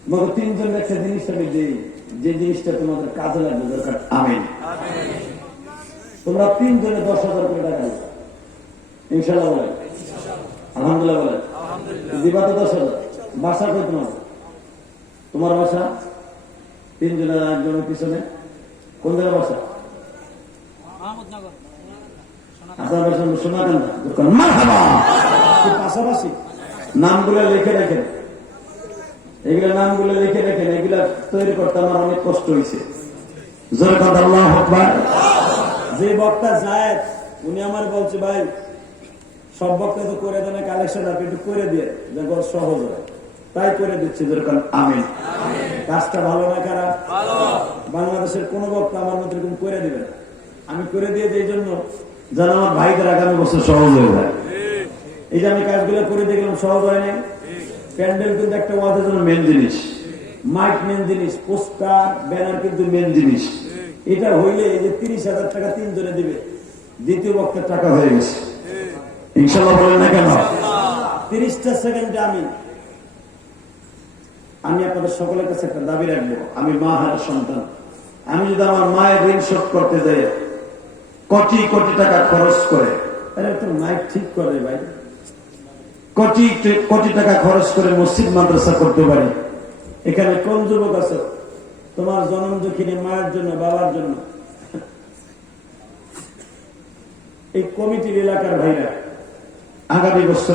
তোমাকে 3 জন একটা জিনিস আমি দিই, যে জিনিসটা তোমাদের কাজে লাগবে, দরকার। আমিন। তোমরা 3 জনে 10,000 করে টাকা দিবে, ইনশাল্লাহ বলেন, আলহামদুলিল্লাহ বলেন, দিবা তো 10,000। বাসা কই তোমার? তোমার বাসা 3 জনের, একজনের পিছনে কোন জায়গায় বাসা? আপনার বাসা সোনাকান্দা, দরকার মারহাবা। পাশাপাশি নামগুলো লিখে রাখেন, এগুলা নামগুলো লিখে রাখেন। এগুলা তৈরি করতে আমার অনেক কষ্ট হয়েছে। আল্লাহু আকবার। যে বক্তা যায় উনি আমার বলছে, ভাই সব বক্তা তো করে দেন কালেকশন, আপনি একটু করে দিয়ে যখন সহজ হয়, তাই করে দিচ্ছি, দরকার। আমিন। কাজটা ভালো না খারাপ? বাংলাদেশের কোন বক্তা আমার মতো এরকম করে দিবেন, আমি করে দিয়ে এই জন্য যেন আমার ভাইদের আগামী বছর সহজ হয়ে যায়। এই যে আমি কাজগুলো করে দেখলাম, সহজ হয় নাই। প্যান্ডেল কিন্তু একটা ওয়াজের জন্য মেন জিনিস, মাইক মেন জিনিস, পোস্টার ব্যানার কিন্তু মেন জিনিস। এটা হইলে এই যে 30,000 টাকা 3 জনে দিবে, দ্বিতীয় বক্তার টাকা হয়ে গেছে, ইনশাল্লাহ বলেন না কেন? 30টা সেকেন্ডে আমি আপনাদের সকলের কাছে একটা দাবি রাখবো। আমি মা হারের সন্তান। আমি যদি আমার মায়ের ঋণ শোধ করতে যাই কোটি কোটি টাকা খরচ করে, তো মাইক ঠিক করে ভাই, কোটি কোটি টাকা খরচ করে মসজিদ মাদ্রাসা করতে পারি। এখানে কোন যুবক আছে তোমার জন্ম দুঃখিনী মায়ের জন্য, বাবার জন্য? এই কমিটির এলাকার ভাইরা আগামী বছর